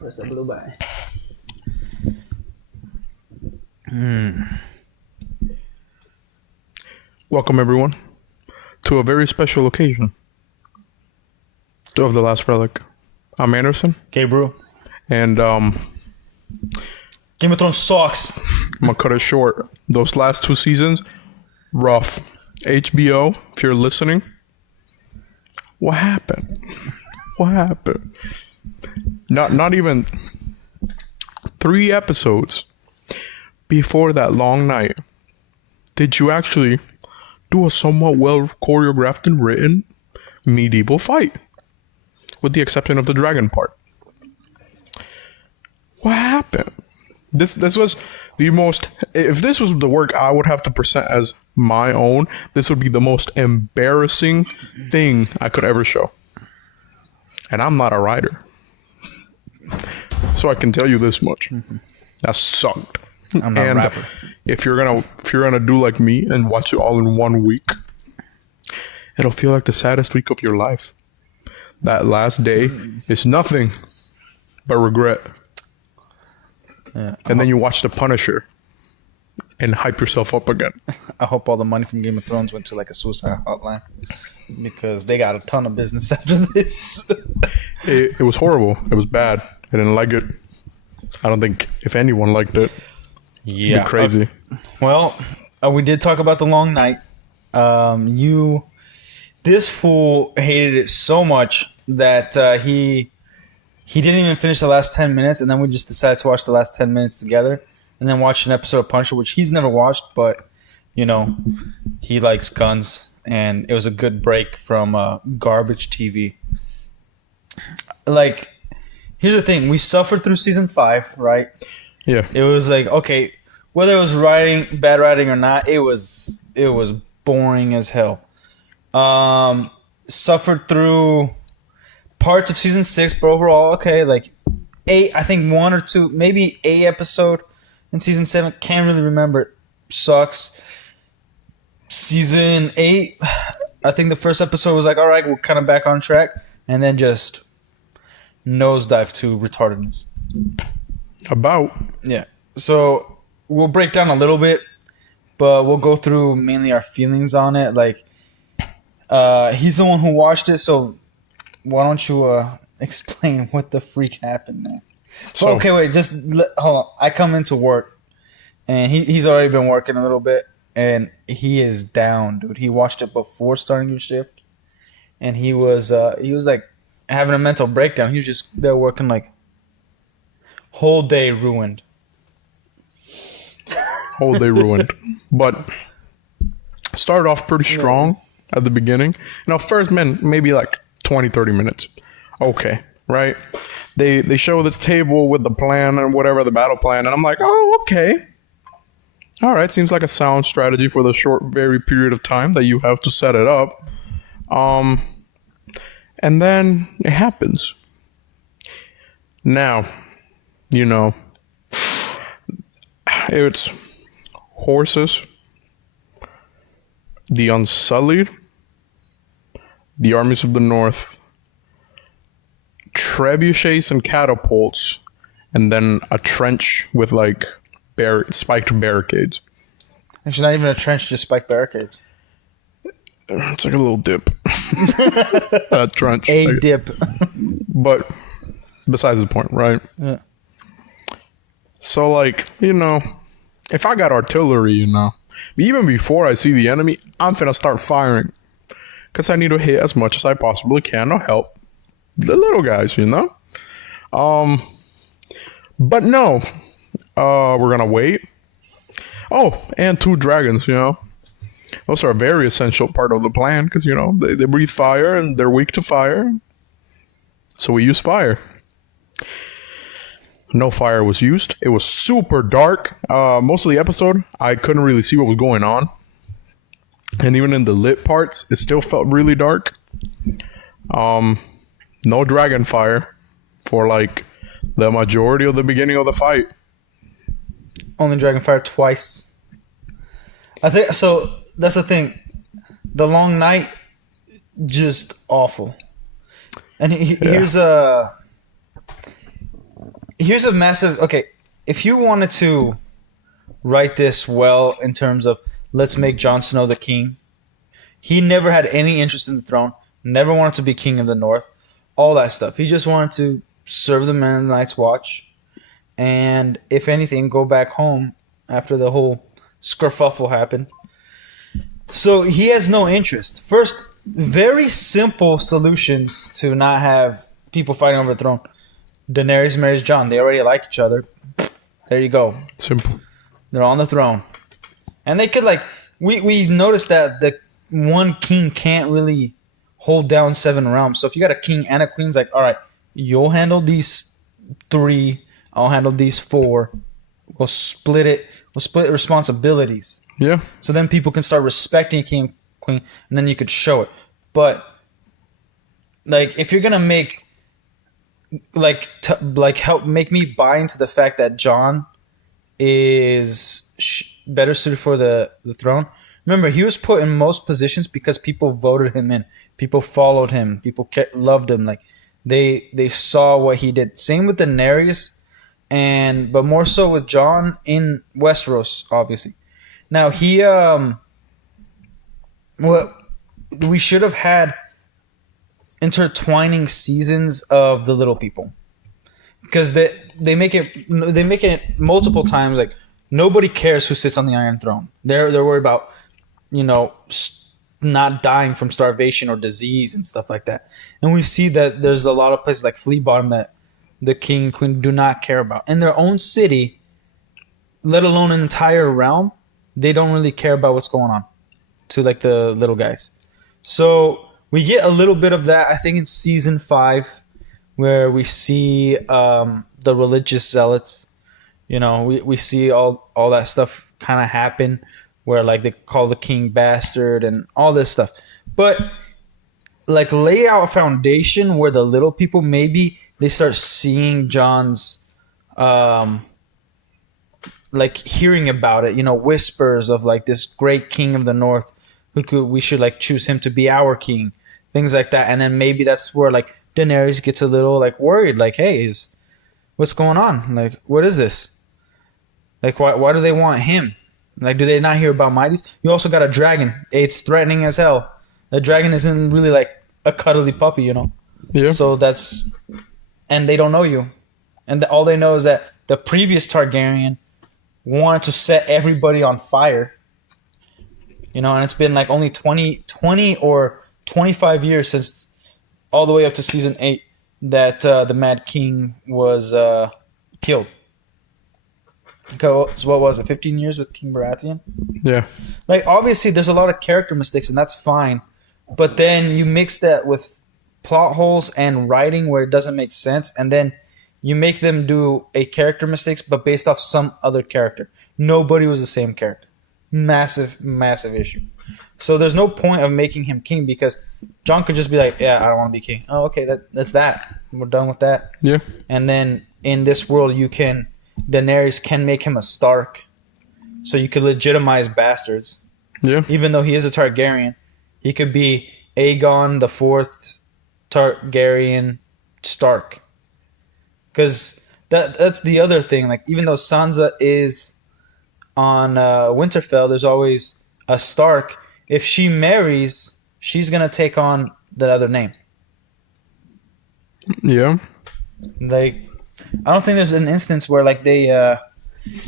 Press that blue button. Welcome, everyone, to a very special occasion of The Last Relic. I'm Anderson, Gabriel. and Game of Thrones sucks. I'm going to cut it short. Those last 2 seasons, rough. HBO, if you're listening, what happened? What happened? Not even 3 episodes before that long night did you actually do a somewhat well choreographed and written medieval fight, with the exception of the dragon part. What happened? This was the most. If this was the work I would have to present as my own, this would be the most embarrassing thing I could ever show. And I'm not a writer, so I can tell you this much: that sucked. I'm not a rapper. If you're gonna do like me and watch it all in 1 week, it'll feel like the saddest week of your life. That last day is nothing but regret. Yeah, And then you watch The Punisher and hype yourself up again. I hope all the money from Game of Thrones went to like a suicide hotline, because they got a ton of business after this. It was horrible. It was bad. I didn't like it. I don't think if anyone liked it. Yeah, It'd be crazy. Well, we did talk about The Long Night. This fool hated it so much that he didn't even finish the last 10 minutes, and then we just decided to watch the last 10 minutes together, and then watch an episode of Punisher, which he's never watched, but you know, he likes guns, and it was a good break from garbage TV. Like, here's the thing: we suffered through season 5, right? Yeah. It was like, okay, whether it was bad writing or not, it was boring as hell. Suffered through parts of season 6, but overall, okay, like 8, I think 1 or 2, maybe a episode in season 7. Can't really remember. It sucks. Season 8, I think the first episode was like, all right, we're kind of back on track, and then just nosedive to retardedness. About. Yeah. So we'll break down a little bit, but we'll go through mainly our feelings on it. Like, he's the one who watched it, so why don't you explain what the freak happened, man? So, okay, wait, hold on. I come into work, and he's already been working a little bit, and he is down, dude. He watched it before starting his shift, and he was like having a mental breakdown. He was just there working like whole day ruined. whole day ruined. But started off pretty strong at the beginning. First, maybe like 20, 30 minutes. Okay, right? They show this table with the plan and whatever, the battle plan, and I'm like, oh, okay. All right, seems like a sound strategy for the short, very period of time that you have to set it up. And then it happens. Now, it's horses, the Unsullied, the armies of the North, trebuchets and catapults, and then a trench with like spiked barricades. Actually, not even a trench, just spiked barricades. It's like a little dip. A trench. Dip. But besides the point, right? Yeah. So, like, if I got artillery, even before I see the enemy, I'm finna start firing. Because I need to hit as much as I possibly can to help the little guys, But no. We're gonna wait. Oh, and 2 dragons, Those are a very essential part of the plan because, they breathe fire and they're weak to fire. So we use fire. No fire was used. It was super dark. Most of the episode, I couldn't really see what was going on. And even in the lit parts, it still felt really dark. No dragon fire for like the majority of the beginning of the fight. Only Dragonfire twice. I think so. That's the thing. The Long Night, just awful. And here's here's a massive. Okay, if you wanted to write this well in terms of let's make Jon Snow the king, he never had any interest in the throne. Never wanted to be king of the North. All that stuff. He just wanted to serve the men of the Night's Watch, and if anything, go back home after the whole skerfuffle happened. So he has no interest. First, very simple solutions to not have people fighting over the throne. Daenerys marries Jon. They already like each other. There you go. Simple. They're on the throne. And they could, like, we noticed that the one king can't really hold down 7 realms. So if you got a king and a queen, it's like, all right, you'll handle these 3, I'll handle these 4. We'll split it. We'll split responsibilities. Yeah. So then people can start respecting king and queen, and then you could show it. But, like, if you're going to make, help make me buy into the fact that Jon is better suited for the throne. Remember, he was put in most positions because people voted him in. People followed him. People loved him. Like they saw what he did. Same with Daenerys, but more so with Jon in Westeros, obviously. Now we should have had intertwining seasons of the little people, because they make it multiple times. Like nobody cares who sits on the Iron Throne. They're worried about not dying from starvation or disease and stuff like that. And we see that there's a lot of places like Flea Bottom that the king and queen do not care about in their own city, let alone an entire realm. They don't really care about what's going on to like the little guys. So we get a little bit of that, I think, in season 5, where we see the religious zealots. We see all that stuff kind of happen, where like they call the king bastard and all this stuff. But like lay out a foundation where the little people, maybe they start seeing Jon's like hearing about it, whispers of like this great king of the North we should like choose him to be our king, things like that. And then maybe that's where like Daenerys gets a little like worried, like, hey, what's going on? Like, what is this? Like, why do they want him? Like, do they not hear about Mighties? You also got a dragon. It's threatening as hell. The dragon isn't really like a cuddly puppy, Yeah. So and they don't know you. And all they know is that the previous Targaryen wanted to set everybody on fire. And it's been like only 20 or 25 years since all the way up to season 8 that the Mad King was killed. So what was it, 15 years with King Baratheon? Yeah. Like, obviously, there's a lot of character mistakes, and that's fine. But then you mix that with plot holes and writing where it doesn't make sense, and then you make them do a character mistakes, but based off some other character. Nobody was the same character. Massive, massive issue. So there's no point of making him king, because Jon could just be like, yeah, I don't want to be king. Oh, okay, that's that. We're done with that. Yeah. And then in this world, Daenerys can make him a Stark, so you could legitimize bastards. Yeah. Even though he is a Targaryen, he could be Aegon the Fourth Targaryen Stark. Because that's the other thing. Like, even though Sansa is on Winterfell, there's always a Stark. If she marries, she's gonna take on the other name. Yeah. Like, I don't think there's an instance where like they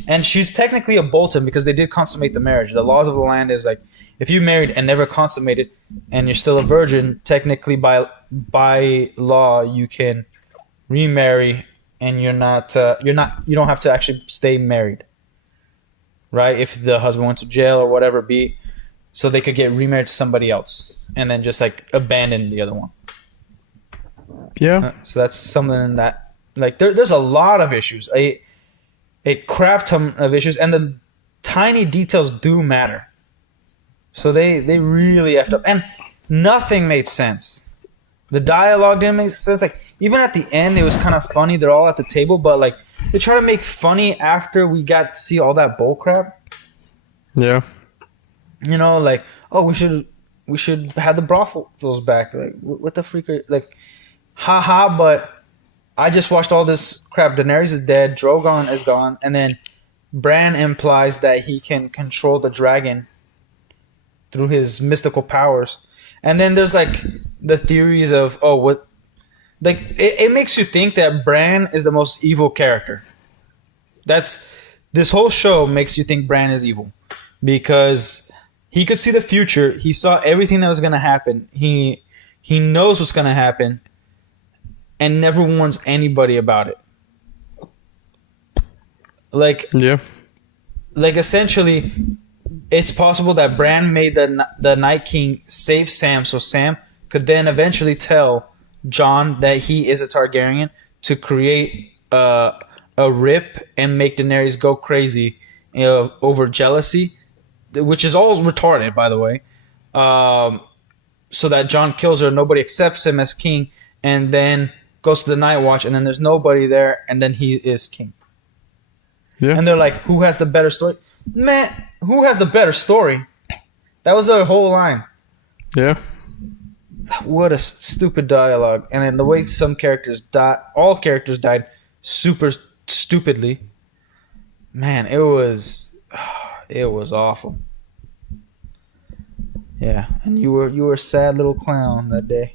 and she's technically a Bolton because they did consummate the marriage. The laws of the land is like, if you married and never consummated and you're still a virgin, technically by law you can remarry, and you don't have to actually stay married, right? If the husband went to jail or whatever be, so they could get remarried to somebody else and then just like abandon the other one. Yeah. So that's something that, like, there's a lot of issues, a crap ton of issues, and the tiny details do matter. So they really effed up, and nothing made sense. The dialogue didn't make sense. Like, even at the end, it was kind of funny. They're all at the table, but like they try to make funny after we got to see all that bull crap. Yeah. Like, oh, we should have the brothels back. Like, what the freak? Like, haha, but I just watched all this crap. Daenerys is dead. Drogon is gone, and then Bran implies that he can control the dragon through his mystical powers. And then there's like the theories of it makes you think that Bran is the most evil character. This whole show makes you think Bran is evil because he could see the future. He saw everything that was going to happen. He knows what's going to happen and never warns anybody about it. Like essentially, it's possible that Bran made the Night King save Sam, so Sam could then eventually tell Jon that he is a Targaryen to create a rip and make Daenerys go crazy over jealousy, which is all retarded, by the way. So that Jon kills her, nobody accepts him as king, and then goes to the Night Watch, and then there's nobody there, and then he is king. Yeah. And they're like, who has the better story? Man, who has the better story? That was their whole line. Yeah. What a stupid dialogue. And then the way some characters died, all characters died super stupidly. Man, it was awful. Yeah, and you were a sad little clown that day.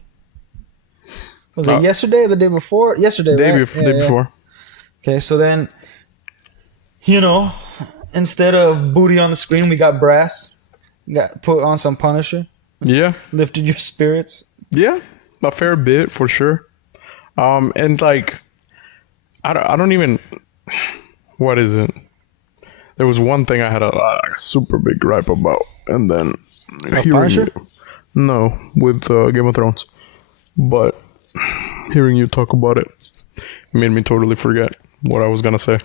Was it yesterday or the day before? Yesterday, right? Day before. Okay, so then, instead of booty on the screen, we got brass. We got put on some Punisher. Yeah. Lifted your spirits. Yeah, a fair bit for sure. And like, I don't even. What is it? There was one thing I had a super big gripe about, and then Punisher? No, with Game of Thrones, but hearing you talk about it made me totally forget what I was gonna say.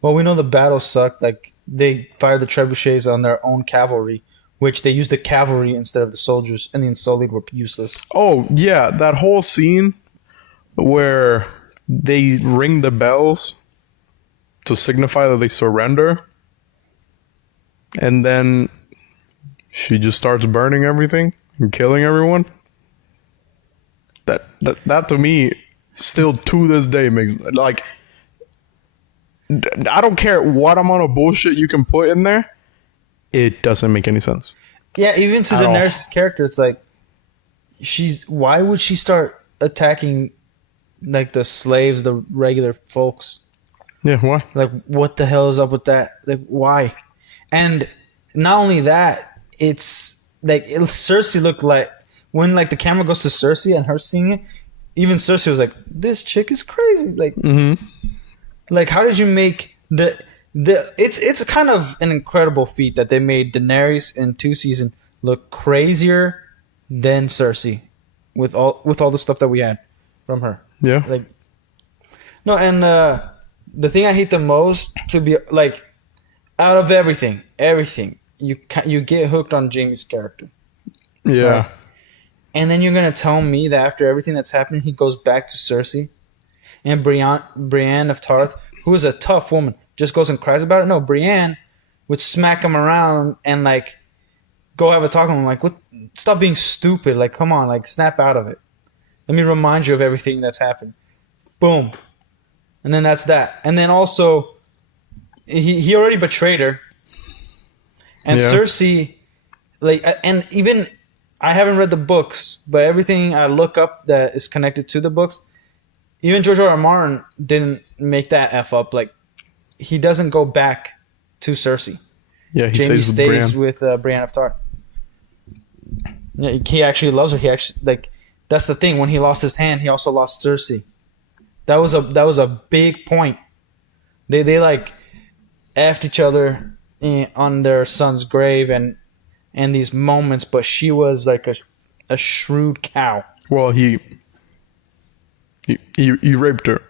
Well, we know the battle sucked. Like, they fired the trebuchets on their own cavalry, which they used the cavalry instead of the soldiers, and the Unsullied were useless. Oh, yeah, that whole scene where they ring the bells to signify that they surrender, and then she just starts burning everything and killing everyone. That to me, still to this day, makes, like, I don't care what amount of bullshit you can put in there, it doesn't make any sense. Yeah, even to Daenerys' character, it's like, why would she start attacking, like, the slaves, the regular folks? Yeah, why? Like, what the hell is up with that? Like, why? And not only that, it's like Cersei looked like, when like the camera goes to Cersei and her seeing it, even Cersei was like, this chick is crazy. Like, like, how did you make it's kind of an incredible feat that they made Daenerys in 2 seasons look crazier than Cersei with all the stuff that we had from her. Yeah. Like, no, and the thing I hate the most, to be like, out of everything, you get hooked on Jaime's character. Yeah. Right? And then you're gonna tell me that after everything that's happening, he goes back to Cersei and Brienne of Tarth, who is a tough woman, just goes and cries about it. No, Brienne would smack him around and like go have a talk with him. Like, what? Stop being stupid. Like, come on, like, snap out of it. Let me remind you of everything that's happened. Boom. And then that's that. And then also, he already betrayed her. And Cersei, like, and even, I haven't read the books, but everything I look up that is connected to the books, even George R.R. Martin didn't make that F up. Like, he doesn't go back to Cersei. Yeah, he Jaime stays with Brienne of Tarth. Yeah, he actually loves her. He actually, like, that's the thing. When he lost his hand, he also lost Cersei. That was a big point. They like effed each other on their son's grave and these moments, but she was like a shrewd cow. Well, he raped her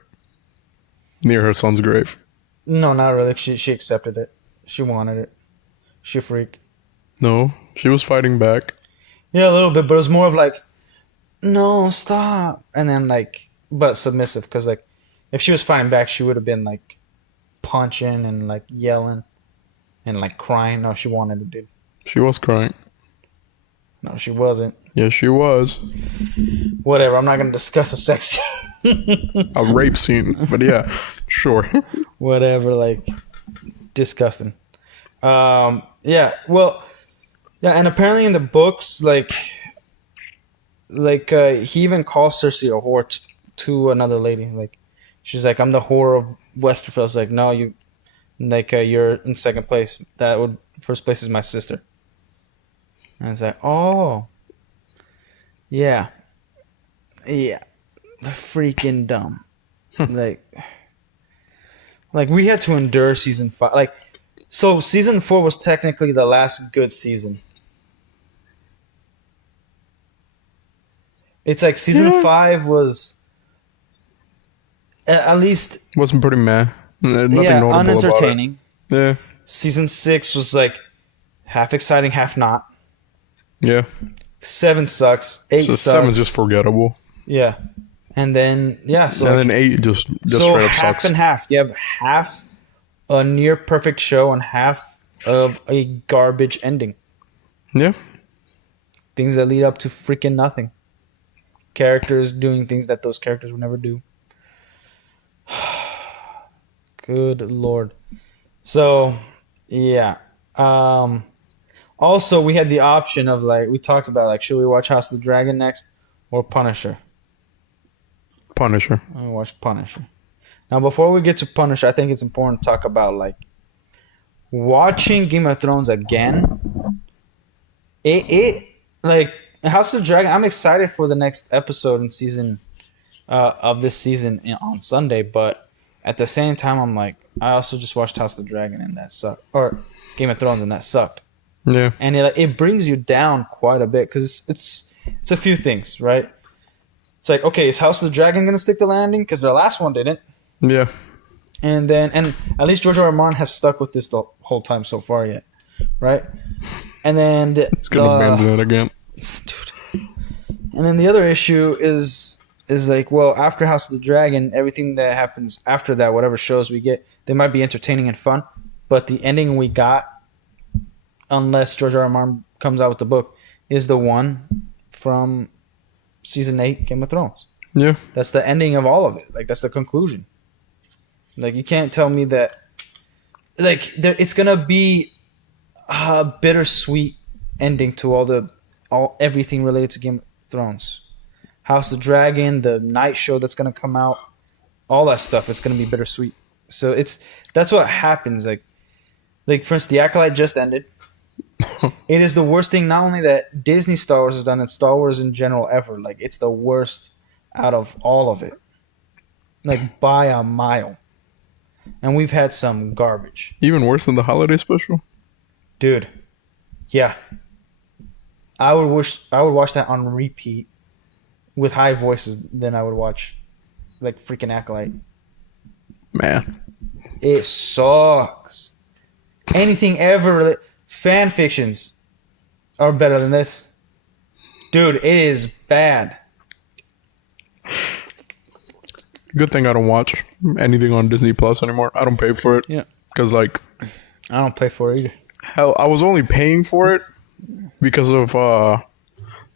near her son's grave. No, not really. She accepted it. She wanted it. She a freak. No, she was fighting back. Yeah, a little bit, but it was more of like, no, stop. And then like, but submissive, because like, if she was fighting back, she would have been like punching and like yelling and like crying. No, she wanted it, dude. She was crying. No, she wasn't. Yes, she was. Whatever. I'm not gonna discuss a sex scene. A rape scene. But yeah, sure. Whatever, like disgusting. Yeah, well, yeah, and apparently in the books, he even calls Cersei a whore to another lady. Like, she's like, I'm the whore of Westerfell. It's like, no, you're in second place. First place is my sister. And it's like, oh, yeah, they're freaking dumb. like we had to endure season 5. Like, so season 4 was technically the last good season. It's like season 5 was at least Wasn't pretty meh. Nothing notable unentertaining. About it. Yeah. Season 6 was like half exciting, half not. Yeah. 7 sucks. 8 So sucks. 7's just forgettable. Yeah. And then so and then 8 just so straight up half sucks. and half. You have half a near perfect show and half of a garbage ending. Yeah. Things that lead up to freaking nothing. Characters doing things that those characters would never do. Good Lord. So, yeah. Also, we had the option of, like, we talked about, like, should we watch House of the Dragon next or Punisher? Punisher. I'm gonna watch Punisher. Now, before we get to Punisher, I think it's important to talk about, like, watching Game of Thrones again. Like, House of the Dragon, I'm excited for the next episode in season of this season on Sunday, but at the same time, I'm like, I also just watched House of the Dragon and that sucked, or Game of Thrones and that sucked. Yeah. And it brings you down quite a bit because it's a few things, right? It's like, okay, is House of the Dragon gonna stick the landing? Because their last one didn't. Yeah. And at least George R. R. Martin has stuck with this the whole time so far yet, right? And then He's gonna abandon it again. Dude. And then the other issue is like, well, after House of the Dragon, everything that happens after that, whatever shows we get, they might be entertaining and fun, but the ending we got, unless George R. R. Martin comes out with the book, is the one from season 8 Game of Thrones. Yeah. That's the ending of all of it. Like, that's the conclusion. Like, you can't tell me that, like, it's gonna be a bittersweet ending to everything related to Game of Thrones. House of the Dragon, the night show that's gonna come out, all that stuff, it's gonna be bittersweet. So that's what happens. Like for instance, The Acolyte just ended. It is the worst thing, not only that Disney Star Wars has done, and Star Wars in general ever. Like, it's the worst out of all of it. Like, by a mile. And we've had some garbage. Even worse than the holiday special? Dude. Yeah. I would watch that on repeat with high voices than I would watch, like, freaking Acolyte. Man. It sucks. Anything ever fan fictions are better than this. Dude, it is bad. Good thing I don't watch anything on Disney Plus anymore. I don't pay for it. Yeah. Because, like, I don't pay for it either. hell, I was only paying for it because of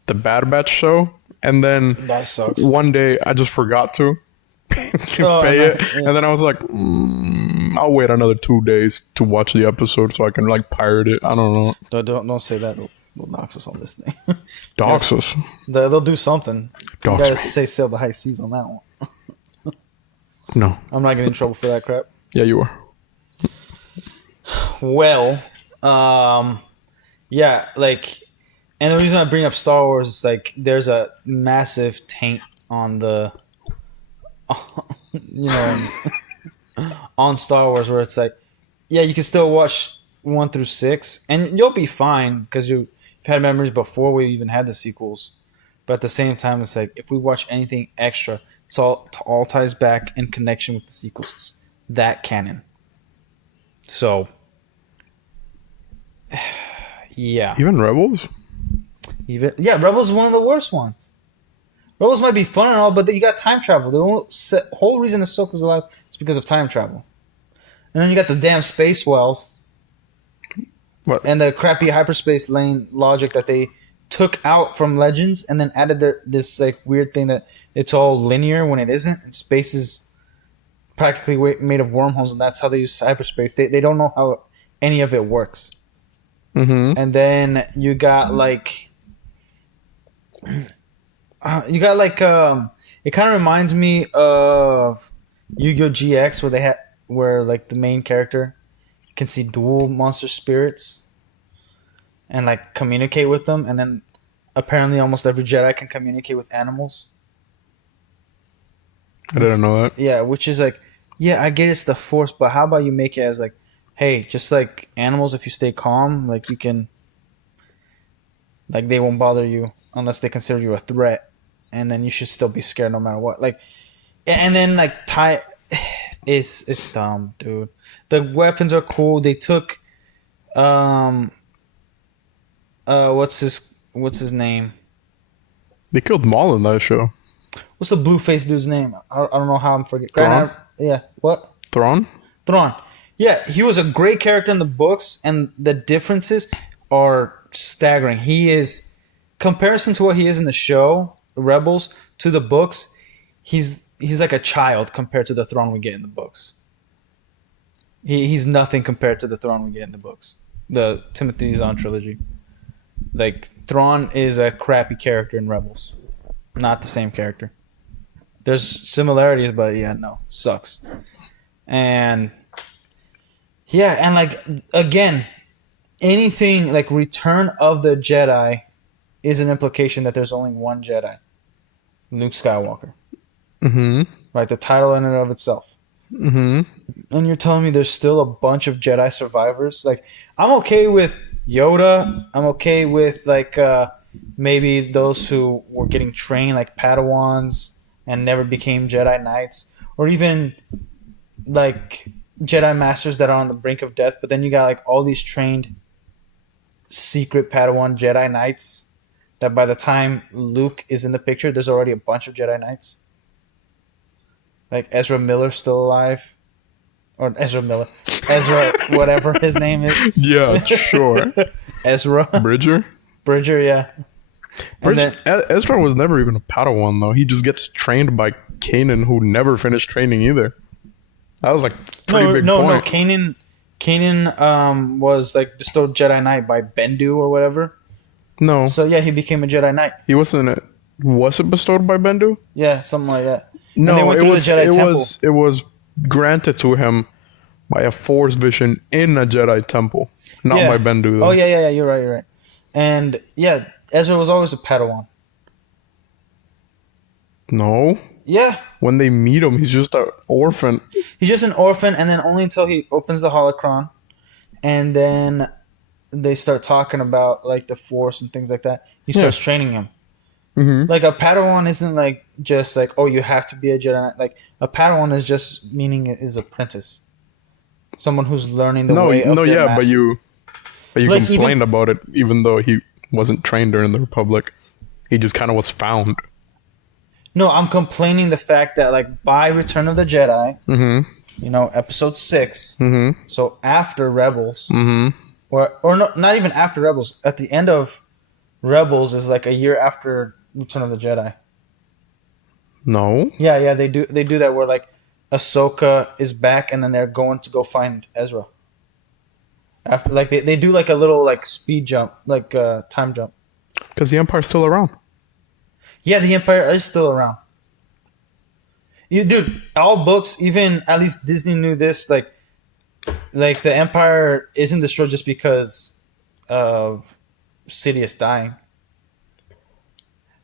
the Bad Batch show. And then That sucks. one day I just forgot to pay it. Yeah. And then I was like, I'll wait another 2 days to watch the episode so I can, like, pirate it. I don't know. Don't say that. They'll dox us on this thing. Dox us. They'll do something. You Dox gotta me. say sail the high seas on that one. No. I'm not getting in trouble for that crap. Yeah, you are. Well, yeah, like, and the reason I bring up Star Wars is, like, there's a massive taint on the, on Star Wars where it's like, yeah, you can still watch 1 through 6 and you'll be fine because you've had memories before we even had the sequels. But at the same time, it's like, if we watch anything extra, it all ties back in connection with the sequels. It's that canon. So, yeah. Even Rebels? Rebels is one of the worst ones. Rebels might be fun and all, but you got time travel. The whole reason Ahsoka's alive is because of time travel. And then you got the damn space wells. What? And the crappy hyperspace lane logic that they took out from Legends and then added this like weird thing that it's all linear when it isn't, and space is practically made of wormholes, and that's how they use hyperspace. They don't know how any of it works. Mm-hmm. And then you got like it kind of reminds me of Yu-Gi-Oh! GX where like the main character can see dual monster spirits and like communicate with them, and then apparently almost every Jedi can communicate with animals. I didn't know that. Yeah, which is like, yeah, I get it's the Force, but how about you make it as like, hey, just like animals, if you stay calm, like you can, like they won't bother you unless they consider you a threat, and then you should still be scared no matter what. Like, and then like it's dumb, dude. The weapons are cool. They took, what's his name? They killed Maul in that show. What's the blue face dude's name? I don't know how I'm forgetting. Thrawn? Yeah, what? Thrawn? Thrawn. Yeah, he was a great character in the books, and the differences are staggering. He is, comparison to what he is in the show, Rebels, to the books, he's like a child compared to the Thrawn we get in the books. He's nothing compared to the Thrawn we get in the books. The Timothy Zahn trilogy. Like, Thrawn is a crappy character in Rebels. Not the same character. There's similarities, but yeah, no. Sucks. And yeah, and like, again, anything like Return of the Jedi is an implication that there's only one Jedi. Luke Skywalker. Mm-hmm. Right, the title in and of itself. Mm-hmm. And you're telling me there's still a bunch of Jedi survivors? Like, I'm okay with Yoda. I'm okay with like maybe those who were getting trained like Padawans and never became Jedi Knights, or even like Jedi Masters that are on the brink of death. But then you got like all these trained secret Padawan Jedi Knights that by the time Luke is in the picture, there's already a bunch of Jedi Knights. Like Ezra Miller still alive. Or Ezra, whatever his name is. Yeah, sure. Ezra. Bridger, yeah. Ezra was never even a Padawan, though. He just gets trained by Kanan, who never finished training either. That was like pretty big point. Kanan was like bestowed Jedi Knight by Bendu or whatever. No. So yeah, he became a Jedi Knight. He wasn't. Was it bestowed by Bendu? Yeah, something like that. No, it was granted to him by a Force vision in a Jedi temple, not by Bendu. Though. Oh yeah. You're right. And yeah, Ezra was always a Padawan. No. Yeah. When they meet him, he's just an orphan. He's just an orphan, and then only until he opens the holocron, and then they start talking about like the Force and things like that. He starts training him. Mm-hmm. Like a Padawan isn't like just like, oh, you have to be a Jedi Knight. Like a Padawan is just meaning it is apprentice, someone who's learning the way of their master. but you like complained about it, even though he wasn't trained during the Republic. He just kind of was found. No, I'm complaining the fact that like by Return of the Jedi, mm-hmm. you know, Episode 6, mm-hmm. so after Rebels, mm-hmm. or no, not even after Rebels. At the end of Rebels is like a year after Return of the Jedi. No. Yeah, they do that where like Ahsoka is back and then they're going to go find Ezra. After like they do like a little like speed jump, like time jump. Because the Empire's still around. Yeah, the Empire is still around. Dude, all books, even at least Disney knew this, like the Empire isn't destroyed just because of Sidious dying.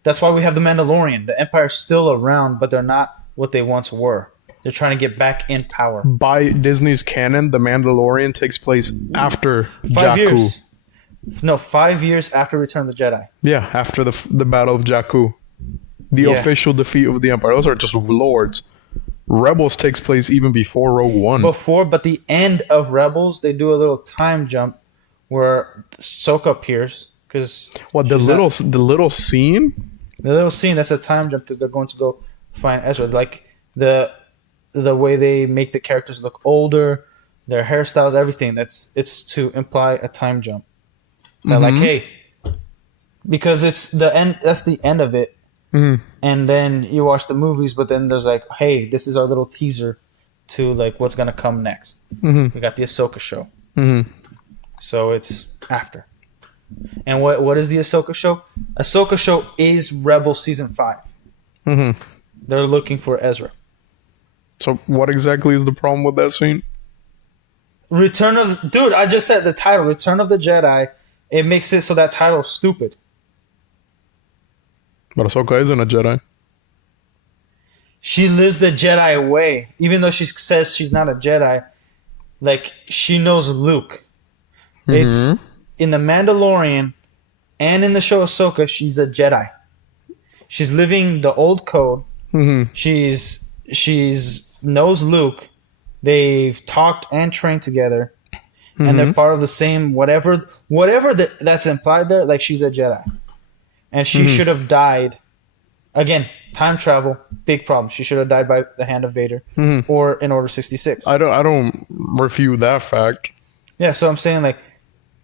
That's why we have the Mandalorian. The Empire's still around, but they're not what they once were. They're trying to get back in power. By Disney's canon, the Mandalorian takes place after 5 Jakku. years. No, 5 years after Return of the Jedi. Yeah, after the Battle of Jakku. The official defeat of the Empire. Those are just lords. Rebels takes place even before Rogue One. But the end of Rebels, they do a little time jump where Ahsoka appears. What, the little scene? The little scene, that's a time jump because they're going to go find Ezra. Like the way they make the characters look older, their hairstyles, everything. It's to imply a time jump. They're like, hey, because it's the end. That's the end of it. And then you watch the movies, but then there's like, hey, this is our little teaser to like what's gonna come next. We got the Ahsoka show, so it's after. And what is the Ahsoka show? Ahsoka show is Rebel season 5. They're looking for Ezra. So what exactly is the problem with that scene? Return of dude, I just said the title, Return of the Jedi. It makes it so that title is stupid. But Ahsoka isn't a Jedi. She lives the Jedi way, even though she says she's not a Jedi. Like she knows Luke. It's in the Mandalorian and in the show Ahsoka. She's a Jedi. She's living the old code. She's knows Luke. They've talked and trained together, and they're part of the same whatever that's implied there. Like she's a Jedi, and she should have died. Again, time travel, big problem. She should have died by the hand of Vader, or in Order 66. I don't refute that fact. Yeah, so I'm saying like,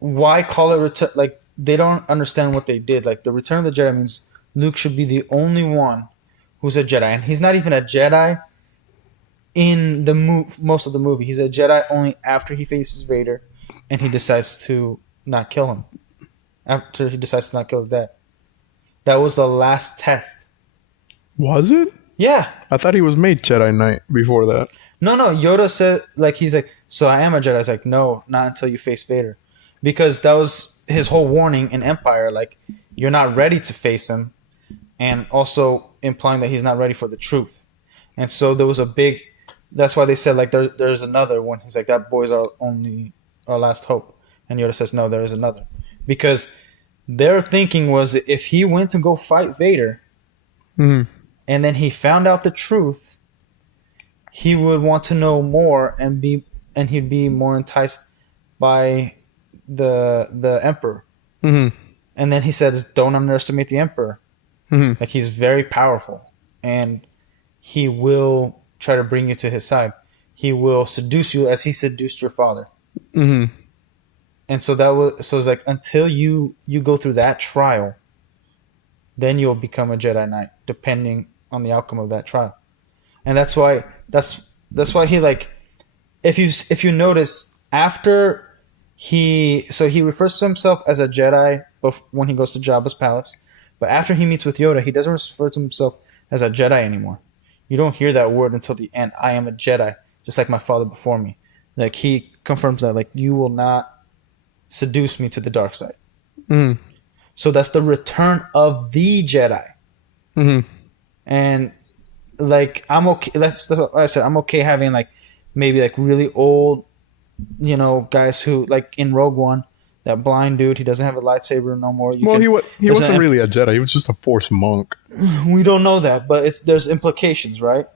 why call it return? Like they don't understand what they did. Like the Return of the Jedi means Luke should be the only one who's a Jedi, and he's not even a Jedi in the most of the movie. He's a Jedi only after he faces Vader, and he decides to not kill him. After he decides to not kill his dad, that was the last test. Was it? Yeah. I thought he was made Jedi Knight before that. No. Yoda said, like, he's like, so I am a Jedi. I was like, no, not until you face Vader. Because that was his whole warning in Empire. Like, you're not ready to face him. And also implying that he's not ready for the truth. And so there was a big... That's why they said, like, there's another one. He's like, that boy's our last hope. And Yoda says, no, there is another. Because their thinking was if he went to go fight Vader... and then he found out the truth, he would want to know more and he'd be more enticed by the Emperor. And then he said, don't underestimate the Emperor. Like he's very powerful and he will try to bring you to his side. He will seduce you as he seduced your father. And so it's like until you go through that trial, then you'll become a Jedi Knight, depending on the outcome of that trial. And that's why he like, if you notice, after he refers to himself as a Jedi when he goes to Jabba's palace, but after he meets with Yoda, he doesn't refer to himself as a Jedi anymore. You don't hear that word until the end. I am a Jedi, just like my father before me. Like he confirms that, like, you will not seduce me to the dark side. So that's the return of the Jedi. And like I'm okay. That's what I said. I'm okay having like maybe like really old, guys who like in Rogue One, that blind dude. He doesn't have a lightsaber no more. He wasn't really a Jedi. He was just a Force monk. We don't know that, but there's implications, right?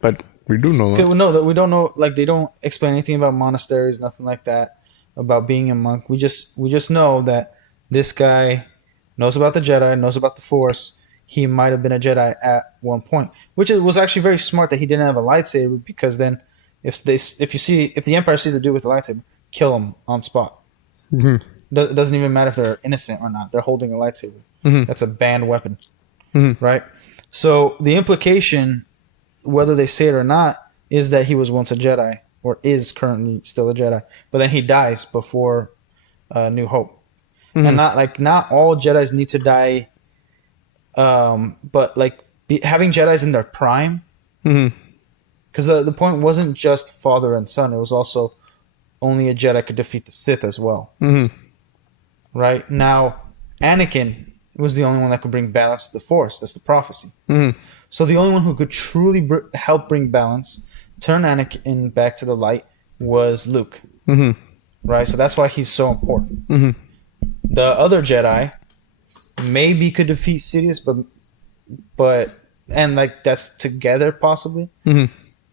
But we do know that. No, that we don't know. Like they don't explain anything about monasteries, nothing like that, about being a monk. We just know that this guy knows about the Jedi, knows about the Force. He might have been a Jedi at one point, which was actually very smart that he didn't have a lightsaber, because then if the Empire sees a dude with a lightsaber, kill him on spot. It doesn't even matter if they're innocent or not. They're holding a lightsaber. That's a banned weapon, right? So the implication, whether they say it or not, is that he was once a Jedi or is currently still a Jedi, but then he dies before New Hope. And not all Jedis need to die. But like having Jedis in their prime, because the point wasn't just father and son; it was also only a Jedi could defeat the Sith as well. Right now, Anakin was the only one that could bring balance to the Force. That's the prophecy. So the only one who could truly help bring balance, turn Anakin back to the light, was Luke. Right, so that's why he's so important. The other Jedi maybe could defeat Sidious, but and like that's together possibly,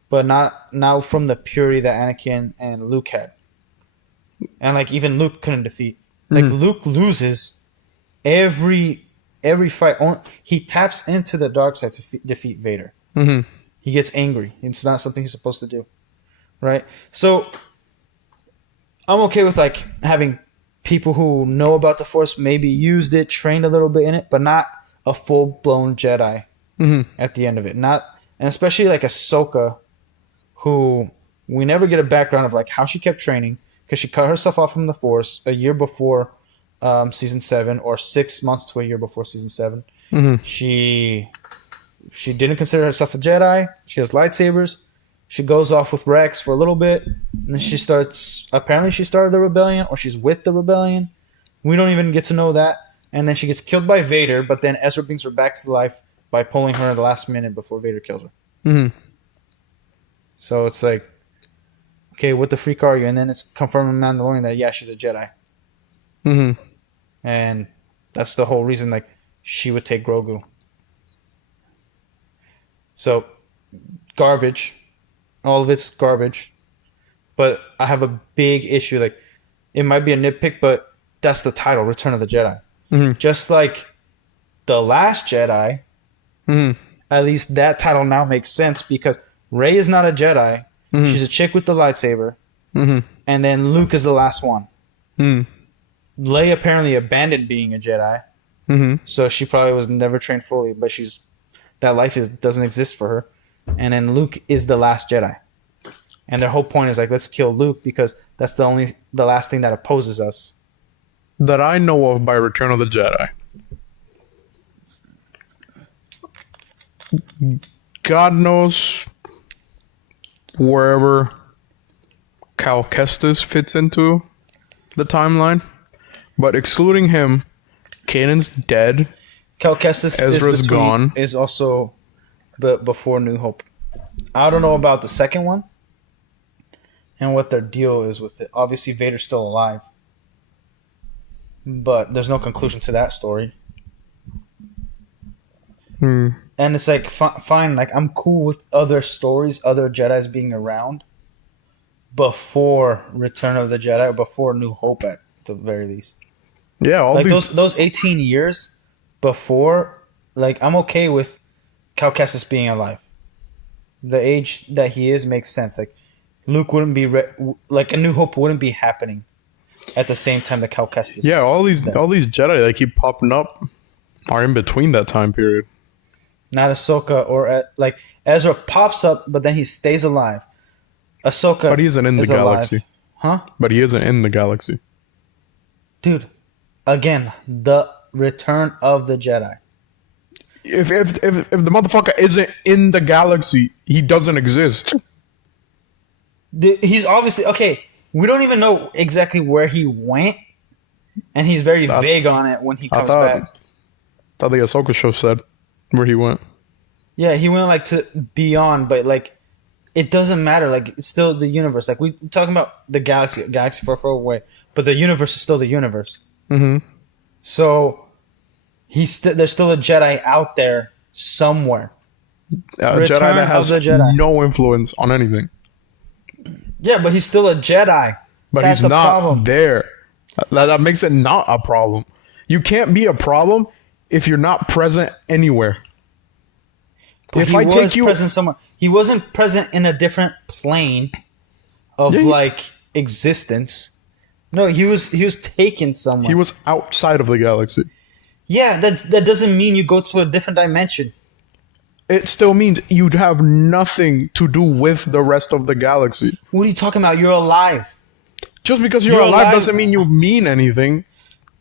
but not from the purity that Anakin and Luke had, and like even Luke couldn't defeat. Like Luke loses every fight. He taps into the dark side to defeat Vader. He gets angry. It's not something he's supposed to do, right? So I'm okay with like having people who know about the Force maybe used it, trained a little bit in it, but not a full blown Jedi at the end of it. Not, and especially like Ahsoka, who we never get a background of like how she kept training because she cut herself off from the Force a year before season 7, or 6 months to a year before season 7. She didn't consider herself a Jedi. She has lightsabers. She goes off with Rex for a little bit, and then she apparently she started the rebellion, or she's with the rebellion. We don't even get to know that. And then she gets killed by Vader, but then Ezra brings her back to life by pulling her at the last minute before Vader kills her. So it's like, okay, what the freak are you? And then it's confirmed in Mandalorian that, yeah, she's a Jedi. And that's the whole reason, like, she would take Grogu. So, garbage. All of it's garbage. But I have a big issue. Like, it might be a nitpick, but that's the title, Return of the Jedi. Just like The Last Jedi, at least that title now makes sense because Rey is not a Jedi. She's a chick with the lightsaber. And then Luke is the last one. Leia apparently abandoned being a Jedi. So she probably was never trained fully, but that life doesn't exist for her. And then Luke is the last Jedi. And their whole point is like, let's kill Luke because that's the last thing that opposes us. That I know of by Return of the Jedi. God knows wherever Cal Kestis fits into the timeline. But excluding him, Kanan's dead. Cal Kestis Ezra's gone. Is also before New Hope. I don't know about the second one and what their deal is with it. Obviously, Vader's still alive. But there's no conclusion to that story. And it's like, fine, like, I'm cool with other stories, other Jedis being around before Return of the Jedi, or before New Hope at the very least. Yeah, all like these... those 18 years before, like, I'm okay with Cal Kestis being alive. The age that he is makes sense. Like, Luke wouldn't be... like, A New Hope wouldn't be happening at the same time that Cal Kestis... Yeah, all these Jedi that keep popping up are in between that time period. Not Ahsoka or... like, Ezra pops up, but then he stays alive. Ahsoka... But he isn't in the galaxy. Alive. Huh? But he isn't in the galaxy. Dude, again, the Return of the Jedi. If the motherfucker isn't in the galaxy, he doesn't exist. He's obviously... Okay, we don't even know exactly where he went, and he's very vague on it when he comes back. I thought the Ahsoka show said where he went. Yeah, he went, like, to beyond, but, like, it doesn't matter. Like, it's still the universe. Like, we're talking about the galaxy far, far away, but the universe is still the universe. So, there's still a Jedi out there somewhere. A Jedi that has no influence on anything. Yeah, but he's still a Jedi. But That's he's not problem. there. That makes it not a problem. You can't be a problem if you're not present anywhere. But if I take you present somewhere, he wasn't present in a different plane of like existence. No, he was taken somewhere. He was outside of the galaxy. Yeah, that doesn't mean you go to a different dimension. It still means you'd have nothing to do with the rest of the galaxy. What are you talking about? You're alive. Just because you're alive doesn't mean you mean anything.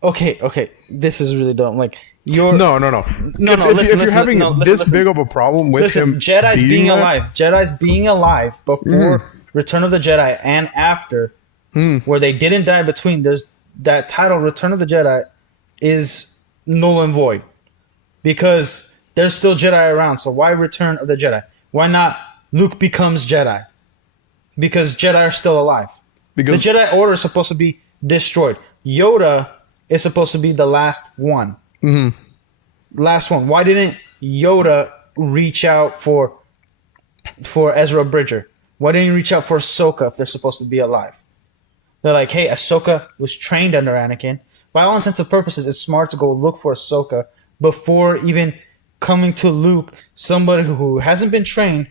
Okay. This is really dumb. Like, you're... No. If you're having this big of a problem with him Jedi's being alive. Jedi's being alive before Return of the Jedi and after, where they didn't die between. There's that title, Return of the Jedi, is null and void. Because there's still Jedi around, so why Return of the Jedi? Why not Luke becomes Jedi? Because Jedi are still alive. Because the Jedi Order is supposed to be destroyed. Yoda is supposed to be the last one. Last one. Why didn't Yoda reach out for Ezra Bridger? Why didn't he reach out for Ahsoka if they're supposed to be alive? They're like, hey, Ahsoka was trained under Anakin. By all intents and purposes, it's smart to go look for Ahsoka before even coming to Luke, somebody who hasn't been trained,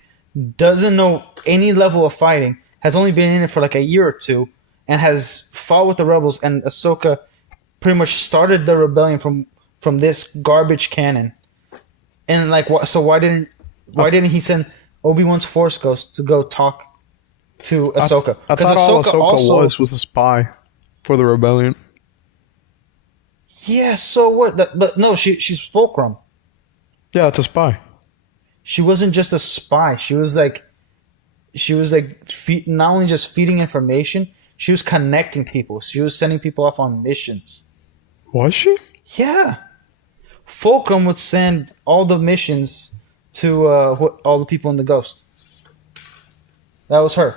doesn't know any level of fighting, has only been in it for like a year or two, and has fought with the rebels, and Ahsoka pretty much started the rebellion from this garbage canon. And like, so why didn't he send Obi-Wan's Force Ghost to go talk to Ahsoka? I thought all Ahsoka was a spy for the rebellion. Yeah, so what? But no, she's Fulcrum. Yeah, it's a spy. She wasn't just a spy. She was like not only just feeding information, she was connecting people. She was sending people off on missions. Was she? Yeah. Fulcrum would send all the missions to all the people in the Ghost. That was her.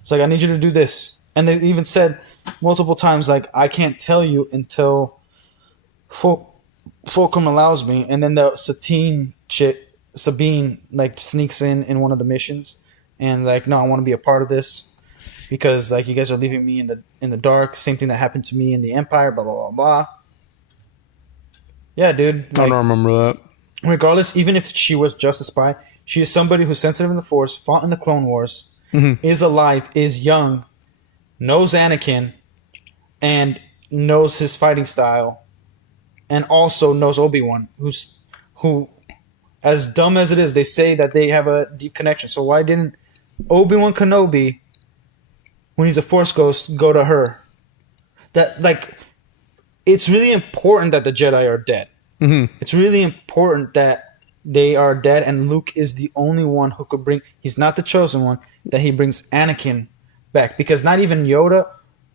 It's like, I need you to do this. And they even said multiple times, like, I can't tell you until Fulcrum allows me. And then the Sabine, like, sneaks in one of the missions. And, like, no, I want to be a part of this. Because, like, you guys are leaving me in the dark. Same thing that happened to me in the Empire, blah, blah, blah, blah. Yeah, dude. Like, I don't remember that. Regardless, even if she was just a spy, she is somebody who's sensitive in the Force, fought in the Clone Wars, is alive, is young, knows Anakin, and knows his fighting style, and also knows Obi-Wan, who, as dumb as it is, they say that they have a deep connection. So why didn't Obi-Wan Kenobi, when he's a Force Ghost, go to her? That, like, it's really important that the Jedi are dead. Mm-hmm. It's really important that they are dead, and Luke is the only one who could bring... He's not the chosen one, that he brings Anakin back. Because not even Yoda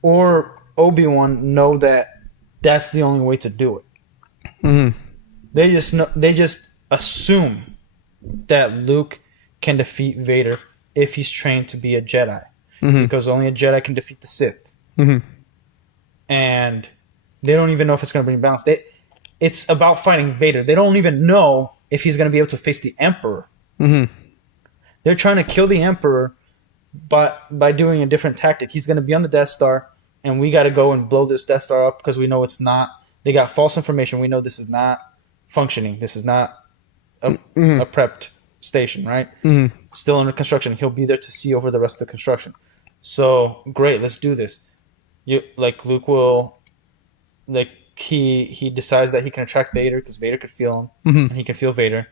or Obi-Wan know that that's the only way to do it. Mm-hmm. They just assume that Luke can defeat Vader if he's trained to be a Jedi. Mm-hmm. Because only a Jedi can defeat the Sith. Mm-hmm. And... they don't even know if it's going to bring balance. It's about fighting Vader. They don't even know if he's going to be able to face the Emperor. Mm-hmm. They're trying to kill the Emperor by doing a different tactic. He's going to be on the Death Star, and we got to go and blow this Death Star up because we know it's not. They got false information. We know this is not functioning. This is not a prepped station, right? Mm-hmm. Still under construction. He'll be there to see over the rest of the construction. So, great, let's do this. Luke will... like, he decides that he can attract Vader because Vader could feel him, and he can feel Vader.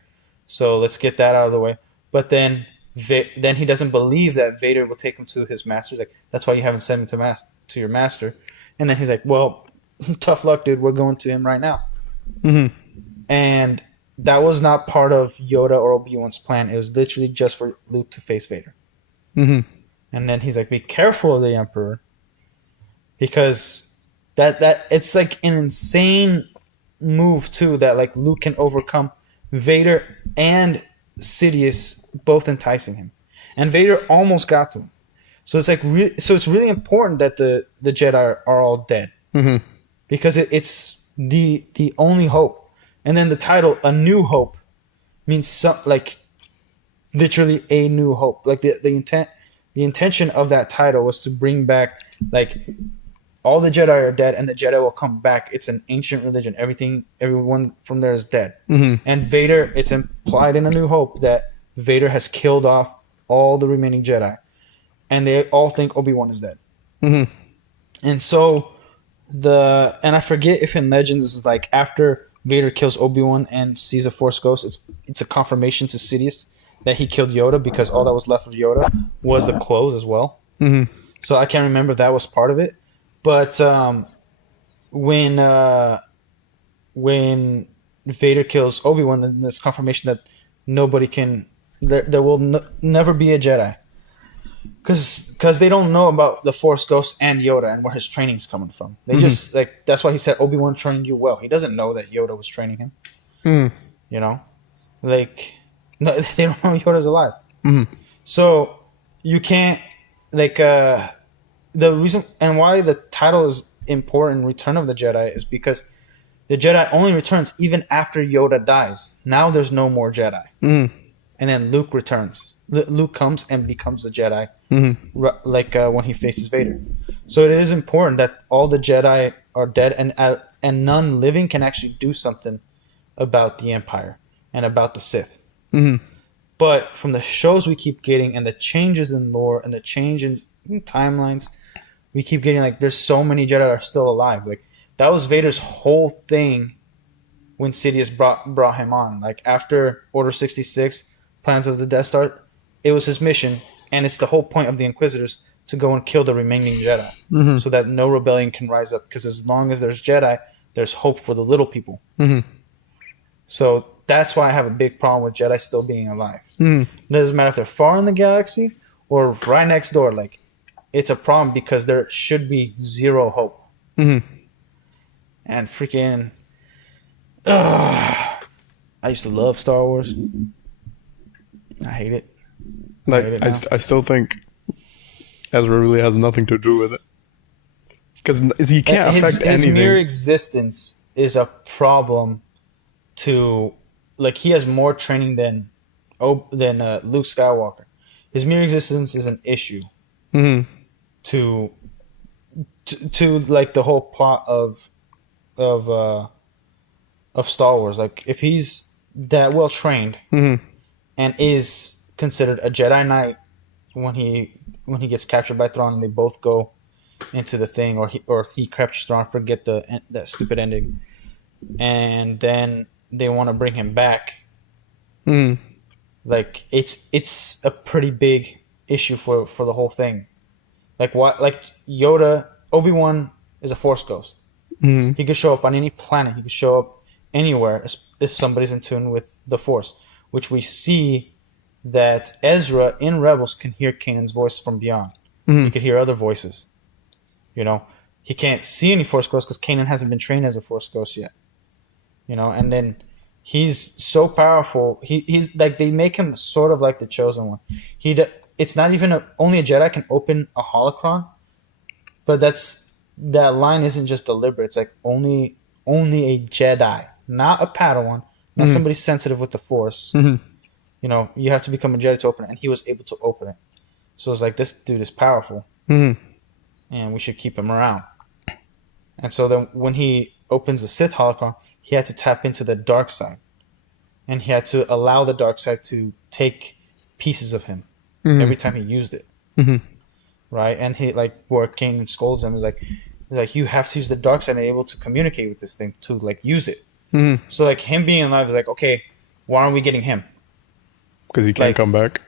So let's get that out of the way. But then he doesn't believe that Vader will take him to his master. He's like, that's why you haven't sent me to your master. And then he's like, well, tough luck, dude. We're going to him right now. Mm-hmm. And that was not part of Yoda or Obi-Wan's plan. It was literally just for Luke to face Vader. Mm-hmm. And then he's like, be careful of the Emperor, because... That it's like an insane move too, that like Luke can overcome Vader and Sidious both enticing him, and Vader almost got to him. So it's like it's really important that the Jedi are all dead, because it's the only hope. And then the title A New Hope means like literally a new hope. Like the intention of that title was to bring back like. All the Jedi are dead, and the Jedi will come back. It's an ancient religion. Everyone from there is dead. Mm-hmm. And Vader, it's implied in A New Hope that Vader has killed off all the remaining Jedi. And they all think Obi-Wan is dead. Mm-hmm. And so, and I forget if in Legends it's like after Vader kills Obi-Wan and sees a Force Ghost, it's a confirmation to Sidious that he killed Yoda, because all that was left of Yoda was the clothes as well. Mm-hmm. So I can't remember if that was part of it. But when Vader kills Obi-Wan, then there's confirmation that nobody can... There will never be a Jedi. Because they don't know about the Force Ghost and Yoda and where his training's coming from. They just... like that's why he said, Obi-Wan trained you well. He doesn't know that Yoda was training him. You know? Like... No, they don't know Yoda's alive. So, you can't... like... the reason and why the title is important, Return of the Jedi, is because the Jedi only returns even after Yoda dies. Now there's no more Jedi. And then Luke returns. Luke comes and becomes a Jedi, when he faces Vader. So it is important that all the Jedi are dead, and none living can actually do something about the Empire and about the Sith. But from the shows we keep getting, and the changes in lore, and the change in timelines, we keep getting like there's so many Jedi that are still alive. Like that was Vader's whole thing when Sidious brought him on. Like after Order 66, plans of the Death Star, it was his mission, and it's the whole point of the Inquisitors to go and kill the remaining Jedi, so that no rebellion can rise up. Because as long as there's Jedi, there's hope for the little people. So that's why I have a big problem with Jedi still being alive. It doesn't matter if they're far in the galaxy or right next door. Like, it's a problem because there should be zero hope. And freaking... I used to love Star Wars. I hate it. Like, I still think Ezra really has nothing to do with it. Because he can't affect anything. His mere existence is a problem to... Like, he has more training than Luke Skywalker. His mere existence is an issue to like the whole plot of Star Wars. Like, if he's that well trained and is considered a Jedi Knight when he gets captured by Thrawn and they both go into the thing, or he captures Thrawn, forget that stupid ending, and then they want to bring him back. Like it's a pretty big issue for the whole thing. Like what? Like Yoda, Obi-Wan is a Force ghost. He could show up on any planet. He could show up anywhere if somebody's in tune with the Force, which we see that Ezra in Rebels can hear Kanan's voice from beyond. He could hear other voices. You know, he can't see any Force ghosts because Kanan hasn't been trained as a Force ghost yet. You know, and then he's so powerful. He's like, they make him sort of like the chosen one. It's not even only a Jedi can open a holocron, but that line isn't just deliberate. It's like only a Jedi, not a Padawan, not somebody sensitive with the Force. You know, you have to become a Jedi to open it, and he was able to open it. So it's like, this dude is powerful, and we should keep him around. And so then when he opens the Sith holocron, he had to tap into the dark side, and he had to allow the dark side to take pieces of him every time he used it. Right? And he, like, where Kanan scolds him, is like, you have to use the dark side and be able to communicate with this thing to, like, use it. So, like, him being alive is like, okay, why aren't we getting him? Because he can't come back.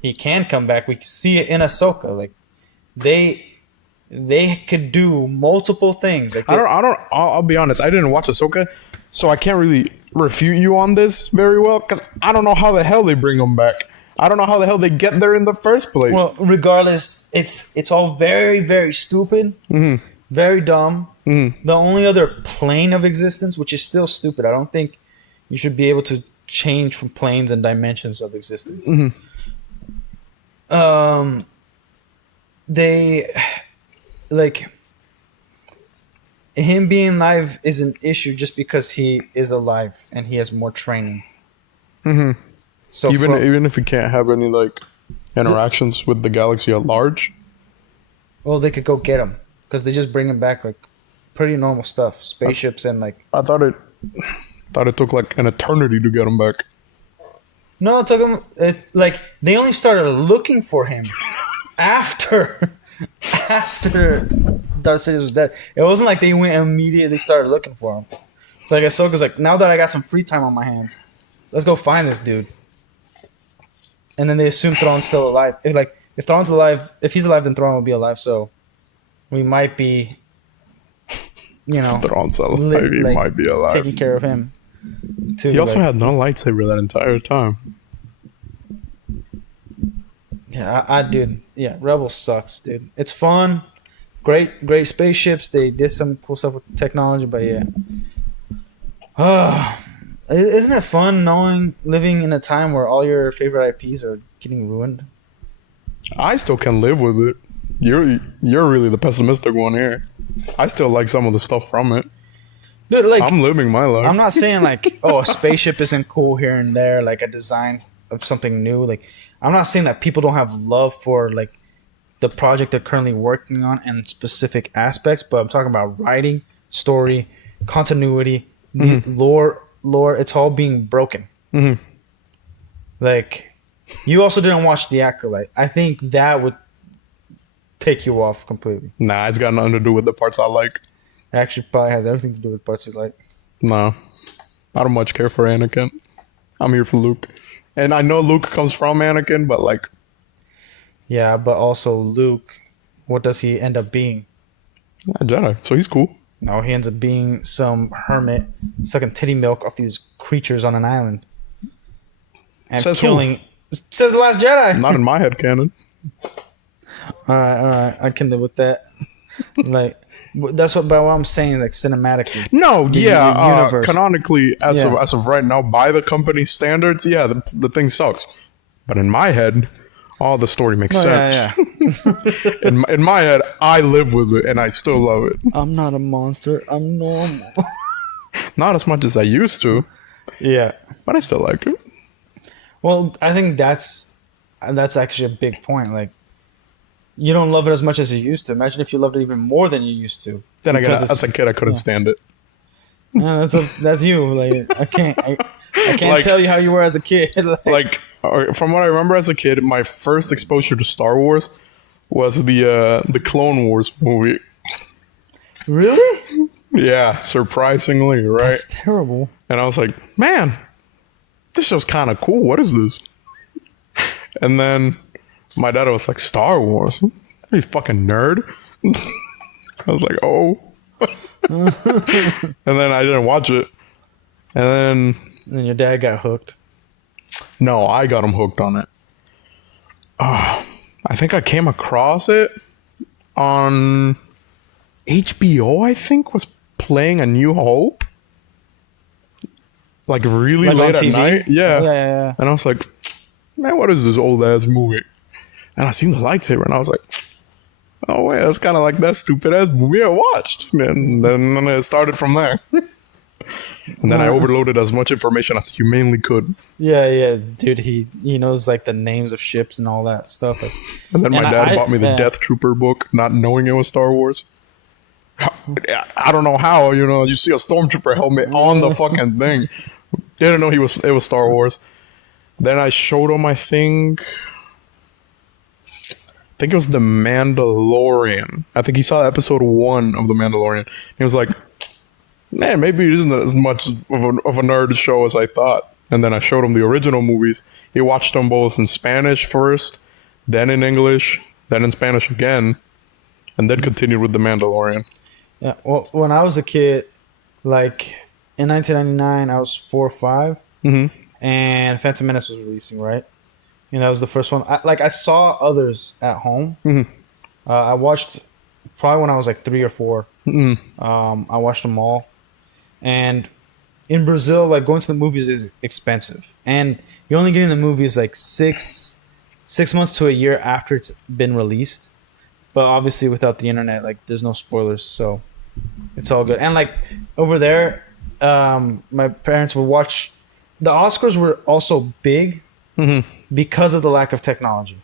He can come back. We see it in Ahsoka. Like, they could do multiple things. Like, I'll be honest. I didn't watch Ahsoka, so I can't really refute you on this very well, because I don't know how the hell they bring him back. I don't know how the hell they get there in the first place. Well, regardless, it's all very, very stupid, very dumb. The only other plane of existence, which is still stupid, I don't think you should be able to change from planes and dimensions of existence. They, like, him being alive is an issue just because he is alive and he has more training. So even if he can't have any, like, interactions with the galaxy at large. Well, they could go get him because they just bring him back, like, pretty normal stuff, spaceships and, like. I thought it took like an eternity to get him back. No, it took him. Like, they only started looking for him after Darth Sidious was dead. It wasn't like they went immediately started looking for him. So, like, Ahsoka's like, now that I got some free time on my hands, let's go find this dude. And then they assume Thrawn's still alive. If Thrawn's alive, if he's alive, then Thrawn will be alive. So we might be, you know, Thrawn's alive. He might be alive. Taking care of him too. He also had no lightsaber that entire time. Yeah, I did. Yeah, Rebels sucks, dude. It's fun, great spaceships. They did some cool stuff with the technology, but yeah. Isn't it fun living in a time where all your favorite IPs are getting ruined? I still can live with it. You're really the pessimistic one here. I still like some of the stuff from it. Dude, like, I'm living my life. I'm not saying like, oh, a spaceship isn't cool here and there, like a design of something new. Like, I'm not saying that people don't have love for, like, the project they're currently working on and specific aspects, but I'm talking about writing, story, continuity, the lore. It's all being broken. Like, you also didn't watch The Acolyte. I think that would take you off completely. Nah, it's got nothing to do with the parts I like. It actually probably has everything to do with parts you like. No, I don't much care for Anakin. I'm here for Luke. And I know Luke comes from Anakin, but like, Yeah, but also Luke, what does he end up being? a Jedi, so he's cool. No, he ends up being some hermit sucking titty milk off these creatures on an island. And Says who? killing. Says the Last Jedi. Not in my head canon. All right. I can live with that. Like, that's what I'm saying, like, cinematically. No, The universe. canonically, as Yeah. of right now, by the company standards, yeah, the thing sucks. But in my head, all the story makes sense. Yeah. In my head, I live with it and I still love it. I'm not a monster. I'm normal. Not as much as I used to, Yeah. but I still like it. Well, I think that's actually a big point. Like, you don't love it as much as you used to. Imagine if you loved it even more than you used to. Then again, Because it's- as a kid, I couldn't stand it. Yeah, that's you. Like, I can't Like- tell you how you were as a kid. Like, from what I remember as a kid, my first exposure to Star Wars was the Clone Wars movie. Really? Yeah, surprisingly, right? That's terrible. And I was like, man, this show's kind of cool. What is this? And then my dad was like, Star Wars? Are you fucking nerd? I was like, oh. And then I didn't watch it. And then, And then your dad got hooked. no, I got him hooked on it. I think I came across it on HBO, I think, was playing A New Hope. Like really Like on late at TV? night. Yeah. Yeah. And I was like, man, what is this old ass movie? And I seen the lightsaber and I was like, oh wait, that's kind of like that stupid ass movie I watched. And then it started from there. And then I overloaded as much information as humanly could. Yeah, dude. He knows like the names of ships and all that stuff. Like, And then my And dad bought me the yeah. Death Trooper book, not knowing it was Star Wars. I don't know how, you see a Stormtrooper helmet on the fucking thing. Didn't know it was Star Wars. Then I showed him, I think it was The Mandalorian. I think he saw episode 1 of The Mandalorian. He was like, man, maybe it isn't as much of a nerd show as I thought. And then I showed him the original movies. He watched them both in Spanish first, then in English, then in Spanish again, and then continued with The Mandalorian. yeah. Well, when I was a kid, like in 1999, I was 4 or 5, and Phantom Menace was releasing, right? And that was the first one. I saw others at home. I watched probably when I was like 3 or 4. I watched them all, and in Brazil, like going to the movies is expensive, and you're only getting the movies like 6 months to a year after it's been released. But obviously, without the internet, like there's no spoilers, so it's all good. And like over there, my parents would watch. The Oscars were also big because of the lack of technology.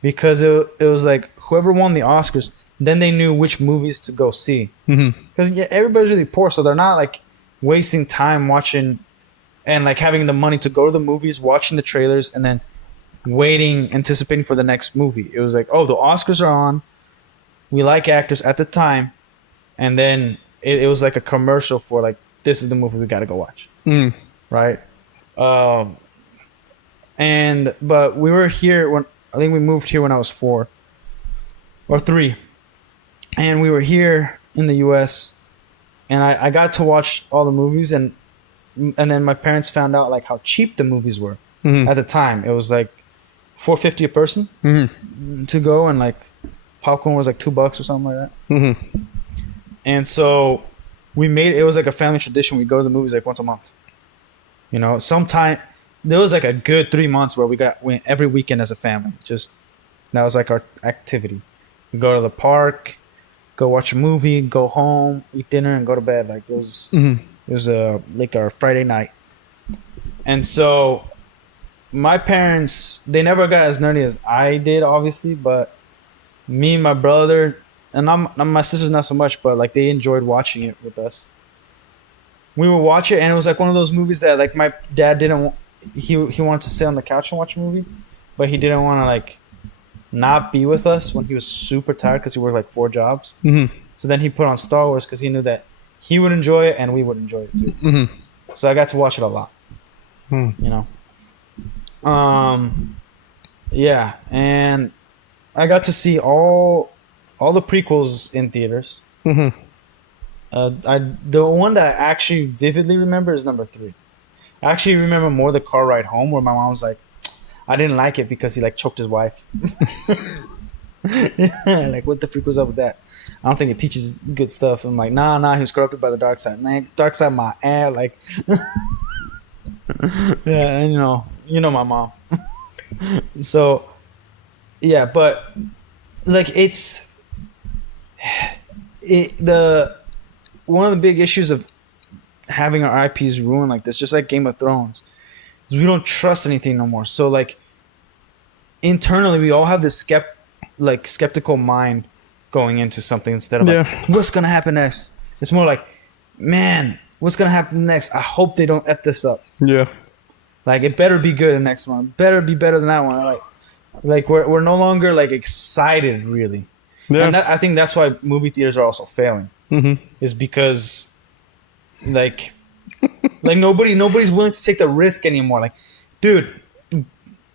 Because it was like whoever won the Oscars, then they knew which movies to go see. Because everybody's really poor, so they're not like wasting time watching and like having the money to go to the movies, watching the trailers, and then waiting, anticipating for the next movie. It was like, oh, the Oscars are on. We like actors at the time, and then it was like a commercial for like, this is the movie we got to go watch, right? But we were here when I think we moved here when I was 4 or 3, and we were here in the U.S. and I got to watch all the movies, and then my parents found out like how cheap the movies were at the time. It was like $4.50 a person to go, and like popcorn was like $2 or something like that. And so it was like a family tradition. We go to the movies like once a month. Sometime there was like a good 3 months where we went every weekend as a family. Just that was like our activity. We go to the park, go watch a movie, go home, eat dinner, and go to bed. Like it was like our Friday night. And so my parents, they never got as nerdy as I did, obviously, but me and my brother, and my sisters not so much, but like they enjoyed watching it with us. We would watch it, and it was like one of those movies that like my dad didn't. He wanted to sit on the couch and watch a movie, but he didn't want to like not be with us when he was super tired because he worked like 4 jobs. Mm-hmm. So then he put on Star Wars because he knew that he would enjoy it and we would enjoy it too. Mm-hmm. So I got to watch it a lot. Hmm. You know. Yeah, and I got to see all the prequels in theaters. Mm-hmm. The one that I actually vividly remember is number 3. I actually remember more the car ride home where my mom was like, I didn't like it because he like choked his wife. Like, what the freak was up with that? I don't think it teaches good stuff. I'm like, nah, he was corrupted by the dark side. Man, dark side my ass, like. Yeah, and you know my mom. So, yeah, but like one of the big issues of having our IPs ruined like this, just like Game of Thrones, is we don't trust anything no more. So like internally, we all have this skeptical mind going into something instead of like, what's gonna happen next? It's more like, man, what's gonna happen next? I hope they don't F this up. Yeah. Like, it better be good the next one. Better be better than that one. Like we're no longer like excited really. Yeah. And I think that's why movie theaters are also failing. Mm-hmm. Is because like nobody's willing to take the risk anymore. Like, dude,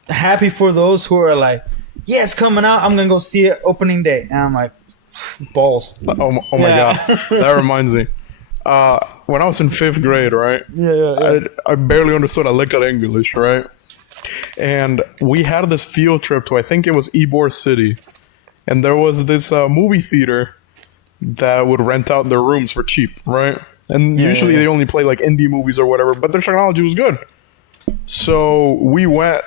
happy for those who are like, yeah, it's coming out, I'm gonna go see it opening day. And I'm like, balls. Oh my God. That reminds me. When I was in 5th grade, right? Yeah. I barely understood a lick of English, right? And we had this field trip to, I think it was Ybor City. And there was this movie theater that would rent out their rooms for cheap, right? And usually they only play like indie movies or whatever, but their technology was good. So we went,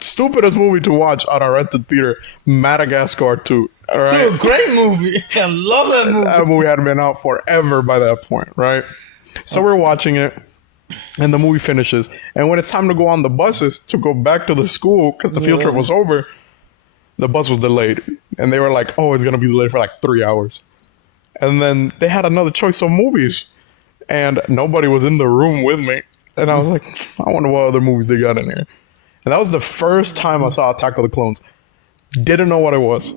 stupidest movie to watch at our rented theater, Madagascar 2. All right? Dude, great movie. I love that movie. That movie hadn't been out forever by that point, right? So we're watching it, and the movie finishes. And when it's time to go on the buses to go back to the school, because the field trip was over, the bus was delayed. And they were like, oh, it's going to be delayed for like 3 hours. And then they had another choice of movies. And nobody was in the room with me. And I was like, I wonder what other movies they got in here. And that was the first time I saw Attack of the Clones. Didn't know what it was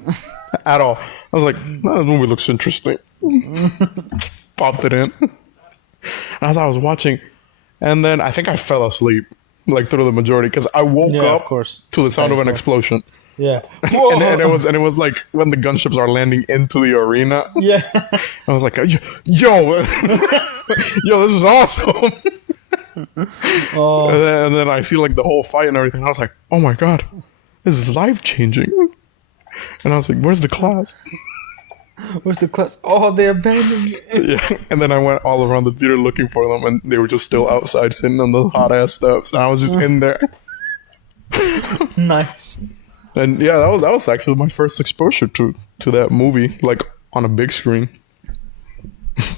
at all. I was like, oh, this movie looks interesting. Popped it in. And as I was watching, and then I think I fell asleep like through the majority because I woke up to the sound of an explosion. Yeah. And it was like when the gunships are landing into the arena. Yeah. I was like, yo, this is awesome. And then I see like the whole fight and everything. I was like, oh my God, this is life changing. And I was like, where's the class? Where's the class? Oh, they abandoned me. Yeah. And then I went all around the theater looking for them, and they were just still outside sitting on the hot ass steps. And I was just in there. Nice. And yeah, that was actually my first exposure to that movie, like on a big screen.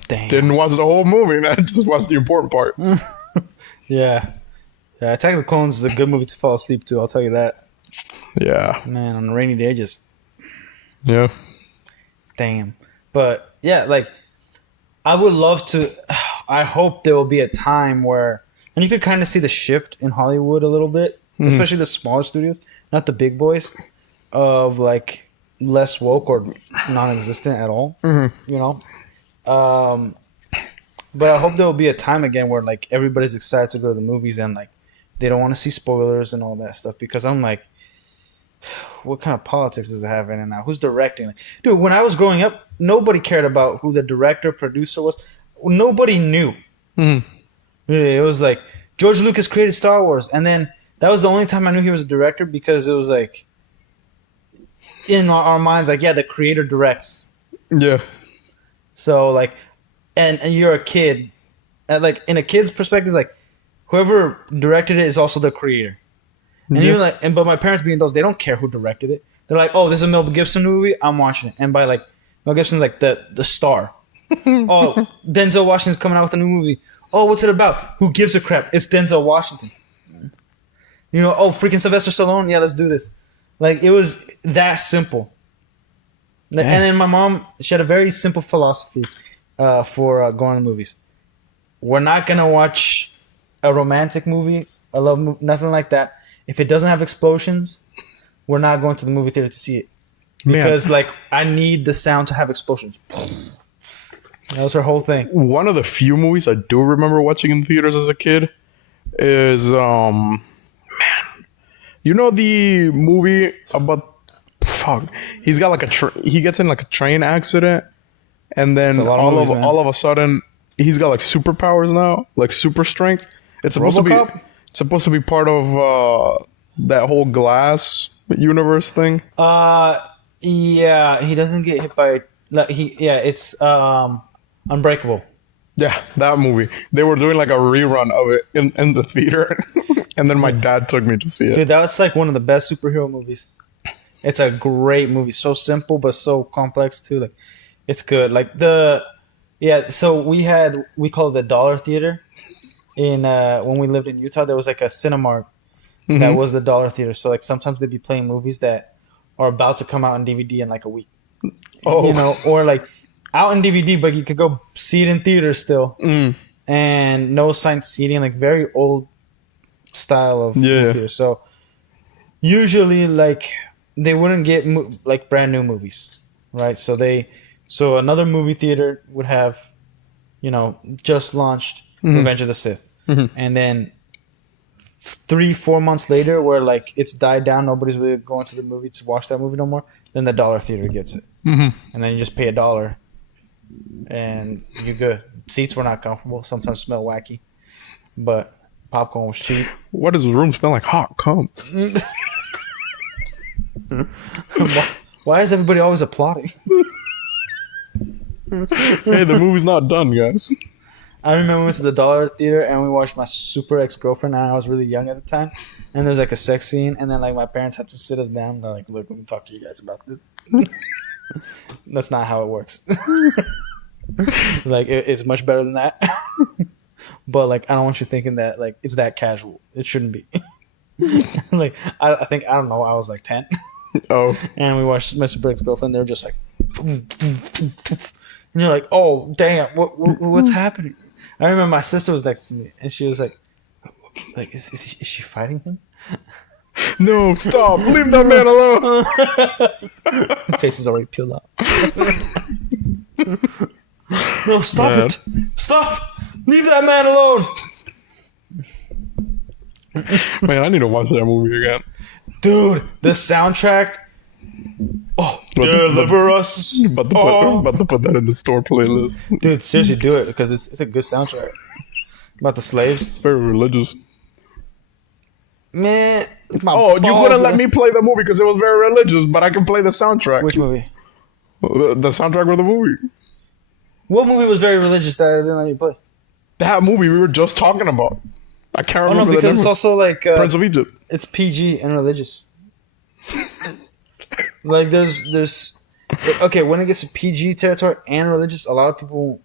Damn. Didn't watch the whole movie, I just watched the important part. Yeah. Attack of the Clones is a good movie to fall asleep to, I'll tell you that. Yeah. Man, on a rainy day, just... Yeah. Damn. But, yeah, like, I would love to... I hope there will be a time where... And you could kind of see the shift in Hollywood a little bit, especially the smaller studios, not the big boys, of, like, less woke or non-existent at all, you know? But I hope there will be a time again where, like, everybody's excited to go to the movies and, like, they don't want to see spoilers and all that stuff, because I'm like, what kind of politics does it have in it now? Who's directing? Like, dude, when I was growing up, nobody cared about who the director, producer was. Nobody knew. It was like, George Lucas created Star Wars, and then that was the only time I knew he was a director, because it was like, in our minds, like, yeah, the creator directs. Yeah. So, like, and you're a kid. Like, in a kid's perspective, like, whoever directed it is also the creator. And even like, but my parents being those, they don't care who directed it. They're like, oh, this is a Mel Gibson movie, I'm watching it. And by like, Mel Gibson's like the star. Oh, Denzel Washington's coming out with a new movie. Oh, what's it about? Who gives a crap? It's Denzel Washington. You know, oh, freaking Sylvester Stallone. Yeah, let's do this. Like, it was that simple. And then my mom, she had a very simple philosophy for going to movies. We're not going to watch a romantic movie, a love movie, nothing like that. If it doesn't have explosions, we're not going to the movie theater to see it Man. because like I need the sound to have explosions. That was her whole thing. One of the few movies I do remember watching in theaters as a kid is you know the movie about he's got like he gets in like a train accident, and then all of a sudden he's got like superpowers now, like super strength. It's supposed RoboCop? to be supposed to be part of that whole Glass universe thing. Yeah, he doesn't get hit by it's Unbreakable. Yeah, that movie. They were doing like a rerun of it in the theater, and then my dad took me to see it. Dude, that's like one of the best superhero movies. It's a great movie. So simple but so complex too. Like, it's good. Like so we call it the Dollar Theater. In when we lived in Utah, there was like a Cinemark that was the Dollar Theater. So like sometimes they'd be playing movies that are about to come out on DVD in like a week. Oh, You know, or like out in DVD, but you could go see it in theaters still. And no assigned seating, like very old style of movie theater. So usually like they wouldn't get like brand new movies, right? So another movie theater would have, you know, just launched Revenge of the Sith, and then 3-4 months later, where like it's died down, nobody's really going to the movie to watch that movie no more. Then the Dollar Theater gets it, and then you just pay $1, and you're good. Seats were not comfortable. Sometimes smell wacky, but popcorn was cheap. what does the room smell like? Hot cum. Why is everybody always applauding? Hey, the movie's not done, guys. I remember we went to the Dollar Theater and we watched My Super Ex-Girlfriend, and I was really young at the time. And there's like a sex scene, and then like my parents had to sit us down. They're like, "Look, let me talk to you guys about this." That's not how it works. Like it's much better than that. But like I don't want you thinking that like it's that casual. It shouldn't be. Like I think I don't know. I was like 10. Oh, And we watched My Super Ex-Girlfriend. They're just like, and you're like, "Oh damn, what's happening?" I remember my sister was next to me, and she was like, is she fighting him? no, stop. Leave that man alone. The face is already peeled out. No, stop Man. it. Stop. Leave that man alone. Man, I need to watch that movie again. Dude, the soundtrack. Oh, deliver us. About to put that in the store playlist. Dude, seriously, do it because it's a good soundtrack. About the slaves. It's very religious. Man. Oh, you couldn't let me play the movie because it was very religious, but I can play the soundtrack. Which movie? The soundtrack of the movie. What movie was very religious that I didn't let you play? That movie we were just talking about. I can't Oh no, remember the because name. it's also like Prince of Egypt. it's PG and religious. Like there's okay, when it gets to PG territory and religious, a lot of people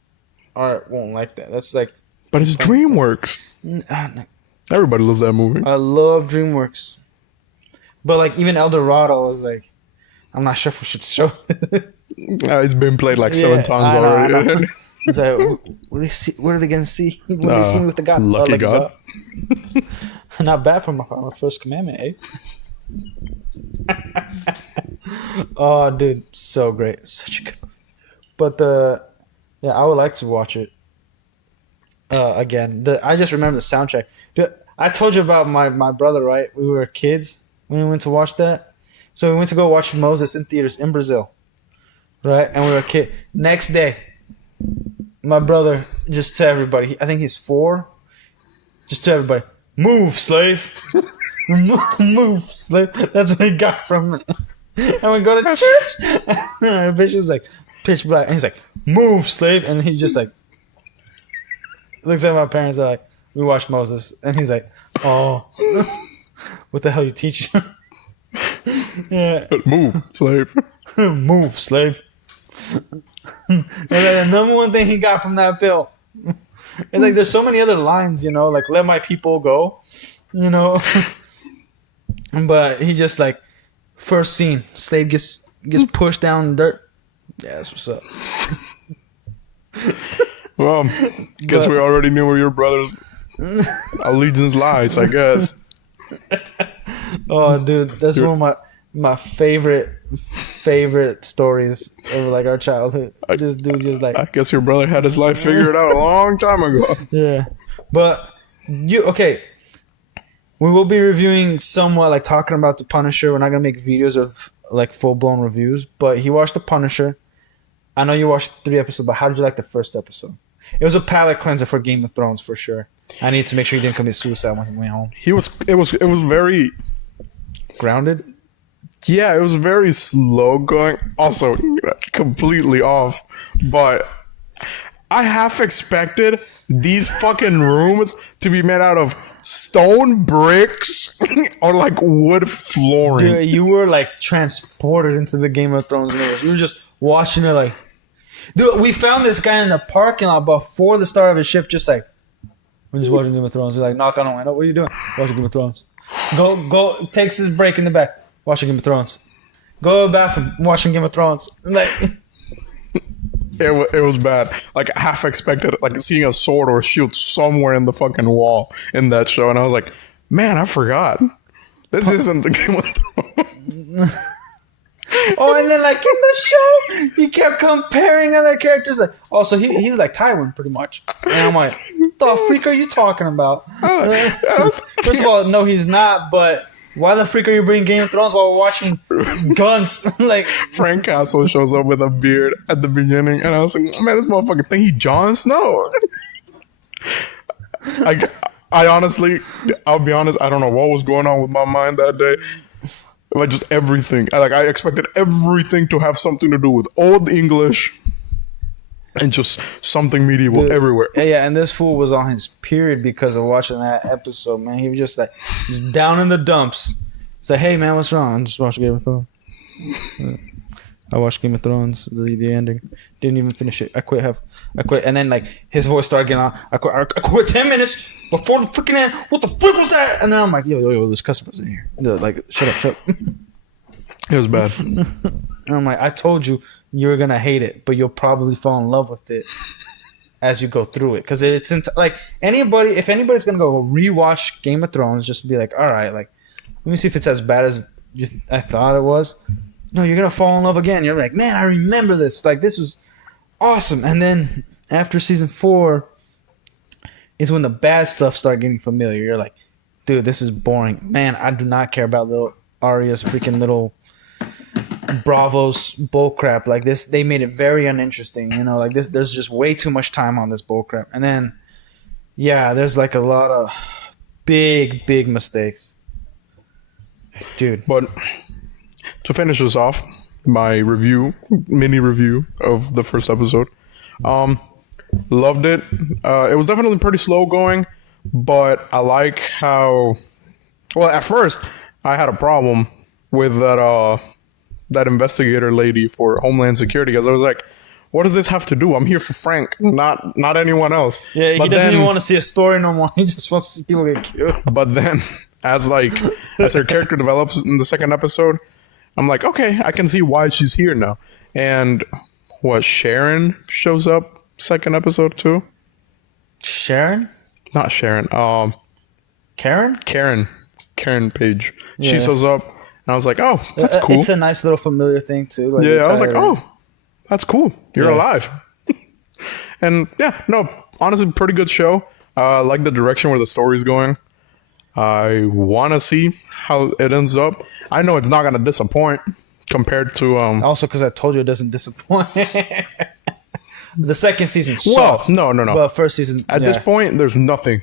won't like that. That's like But it's DreamWorks. Everybody loves that movie. I love DreamWorks. But like even El Dorado was like, I'm not sure if we should show it. It's been played like 7 times I know. already. It's like, will they see? What are they gonna see? Will they see me with the God? Lucky like God. Not bad from our first commandment, eh? Oh, dude, so great, such a good movie. But I would like to watch it again. I just remember the soundtrack. Dude, I told you about my brother, right? We were kids when we went to watch that. So we went to go watch Moses in theaters in Brazil, right? And we were a kid. Next day, my brother, just to everybody, I think he's 4, just to everybody, move, slave. Move, slave. That's what he got from me. And we go to church. And our bishop was like, pitch black. And he's like, move, slave. And he just like, looks at my parents and like, we watched Moses. And he's like, oh, what the hell you teaching? Yeah. Move, slave. Move, slave. And then the number one thing he got from that film, it's like there's so many other lines, you know, like let my people go, you know. But he just like first scene, slave gets pushed down in dirt. Yeah, that's what's up. Well, guess we already knew where your brother's allegiance lies, I guess. Oh, dude, that's one of my favorite stories of like our childhood. This dude just like I guess your brother had his life figured out a long time ago. yeah. But okay. We will be reviewing somewhat like talking about The Punisher. We're not gonna make videos of like full blown reviews, but he watched The Punisher. I know you watched 3 episodes, but how did you like the first episode? It was a palate cleanser for Game of Thrones for sure. I need to make sure he didn't commit suicide when he went home. It was very Grounded? Yeah, it was very slow going. Also, completely off. But I half expected these fucking rooms to be made out of stone bricks or like wood flooring. Dude, you were like transported into the Game of Thrones universe. You were just watching it like... Dude, we found this guy in the parking lot before the start of his shift, just like, we're just watching Game of Thrones. He's like, knock on the window. What are you doing? Watching Game of Thrones. Go, takes his break in the back. Watching Game of Thrones. Go to the bathroom. Watching Game of Thrones. Like, it was bad. Like, I half expected like seeing a sword or a shield somewhere in the fucking wall in that show. And I was like, man, I forgot. This isn't the Game of Thrones. oh, and then like in the show, he kept comparing other characters. Like, also, he's like Tywin pretty much. And I'm like, the freak are you talking about? First of all, no, he's not. But why the freak are you bringing Game of Thrones while we're watching guns? Like Frank Castle shows up with a beard at the beginning, and I was like, man, this motherfucker think he Jon Snow. I honestly, I'll be honest, I don't know what was going on with my mind that day. Like just everything. I expected everything to have something to do with Old English and just something medieval everywhere. Yeah, and this fool was on his period because of watching that episode, man. He was just like, just down in the dumps. It's like, hey, man, what's wrong? I'm just watching Game of Thrones. I watched Game of Thrones, the ending. Didn't even finish it. I quit. And then, like, his voice started getting on. I quit 10 minutes before the freaking end. What the fuck was that? And then I'm like, yo, there's customers in here. They're like, shut up. It was bad. And I'm like, I told you were going to hate it, but you'll probably fall in love with it as you go through it. Because it's, like, if anybody's going to go rewatch Game of Thrones, just be like, all right, like, let me see if it's as bad as I thought it was. No, you're going to fall in love again. You're like, man, I remember this. Like, this was awesome. And then after season 4 is when the bad stuff started getting familiar. You're like, dude, this is boring. Man, I do not care about little Arya's freaking little Bravos bullcrap. Like this, they made it very uninteresting. You know, like this, there's just way too much time on this bullcrap. And then, yeah, there's like a lot of big mistakes. Dude. But to finish this off, my mini review of the first episode, loved it. It was definitely pretty slow going, but I like how, well, at first I had a problem with that investigator lady for Homeland Security, because I was like, what does this have to do? I'm here for Frank, not anyone else. Yeah, he doesn't even want to see a story no more. He just wants to see people get killed. But then, as her character develops in the second episode, I'm like, okay, I can see why she's here now. And Sharon shows up second episode too? Sharon? Not Sharon. Karen? Karen Page. Yeah. She shows up, and I was like, oh, that's cool. It's a nice little familiar thing too. Like yeah, I was like, oh, that's cool. You're alive. And yeah, no, honestly, pretty good show. I like the direction where the story's going. I want to see how it ends up. I know it's not going to disappoint compared to... Also, because I told you it doesn't disappoint. The second season sucks. Well, no. But first season... At this point, there's nothing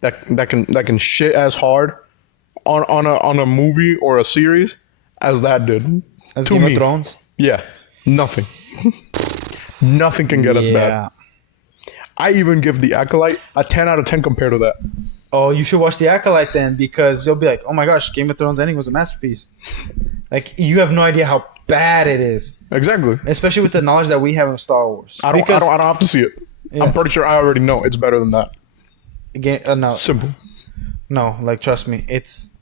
that can shit as hard on a movie or a series as that did. As Game of Thrones? Yeah. Nothing. Nothing can get as bad. I even give The Acolyte a 10 out of 10 compared to that. Oh, you should watch The Acolyte then, because you'll be like, oh my gosh, Game of Thrones ending was a masterpiece. Like, you have no idea how bad it is. Exactly. Especially with the knowledge that we have of Star Wars. I don't have to see it. Yeah. I'm pretty sure I already know it's better than that. Again, no. Simple. No, like, trust me, it's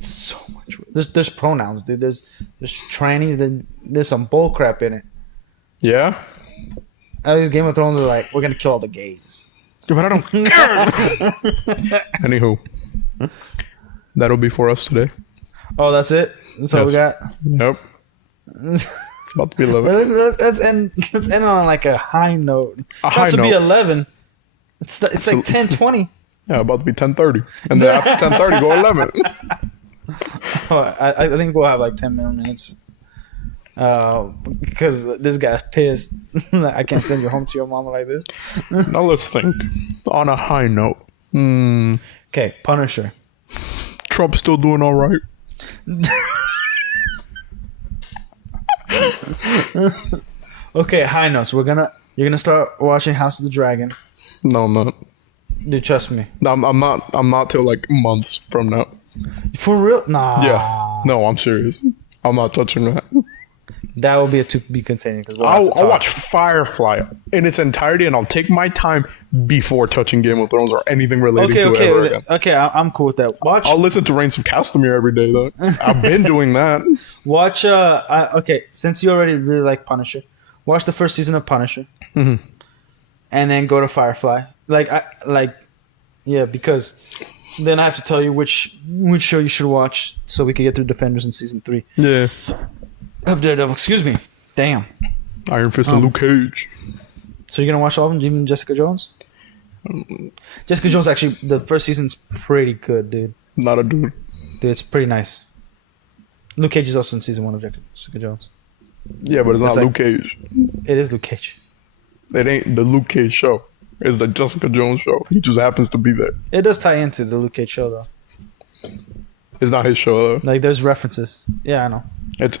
so much. There's pronouns, dude. There's trannies. There's some bull crap in it. Yeah. At least Game of Thrones are like, we're gonna kill all the gays. But I don't care. Anywho, that'll be for us today. Oh, that's it? That's all we got. Yep. It's about to be 11. Let's end on like a high note. High About to be note. 11. It's like 10:20. Yeah, about to be 10:30. And then after 10:30, go 11. Oh, I think we'll have like 10 more minutes. Because this guy's pissed. I can't send you home to your mama like this. Now let's think. On a high note. Okay, Punisher. Trump's still doing all right. Okay, high notes. You're gonna start watching House of the Dragon. No, I'm not. Dude, trust me. I'm not till like months from now. For real? Nah. Yeah. No, I'm serious. I'm not touching that. That will be a to be continued. I'll watch Firefly in its entirety, and I'll take my time before touching Game of Thrones or anything related to it ever again. Okay, I'm cool with that. I'll listen to Reigns of Castamere every day, though. I've been doing that. Watch. Okay, since you already really like Punisher, watch the first season of Punisher, and then go to Firefly. Because then I have to tell you which show you should watch so we can get through Defenders in season 3 Yeah. of Daredevil. Excuse me. Damn. Iron Fist and Luke Cage. So you're gonna watch all of them, even Jessica Jones? Jessica Jones, actually, the first season's pretty good, dude. Not a dude. Dude, it's pretty nice. Luke Cage is also in season 1 of Jessica Jones. Yeah, but it's not like- Luke Cage. It is Luke Cage. It ain't the Luke Cage show. It's the Jessica Jones show. He just happens to be there. It does tie into the Luke Cage show, though. It's not his show, though. Like, there's references. Yeah, I know. It's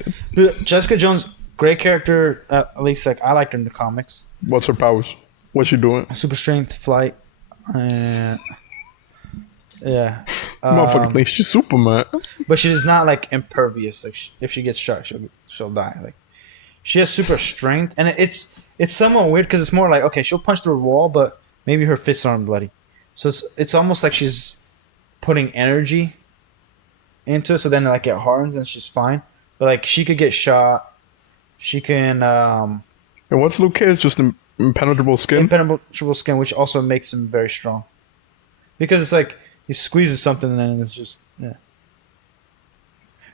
Jessica Jones, great character. At least, like, I liked her in the comics. what's her powers? What's she doing? Super strength, flight. Yeah. Motherfucker, she's Superman. But she's not, like, impervious. Like, if she gets shot, she'll die. Like, she has super strength, and it's somewhat weird because it's more like, okay, she'll punch through a wall, but maybe her fists aren't bloody. So it's almost like she's putting energy into it, so then like it hardens and she's fine. But like she could get shot. She can And what's Luke Cage? Just impenetrable skin? impenetrable skin, which also makes him very strong. Because it's like he squeezes something and then it's just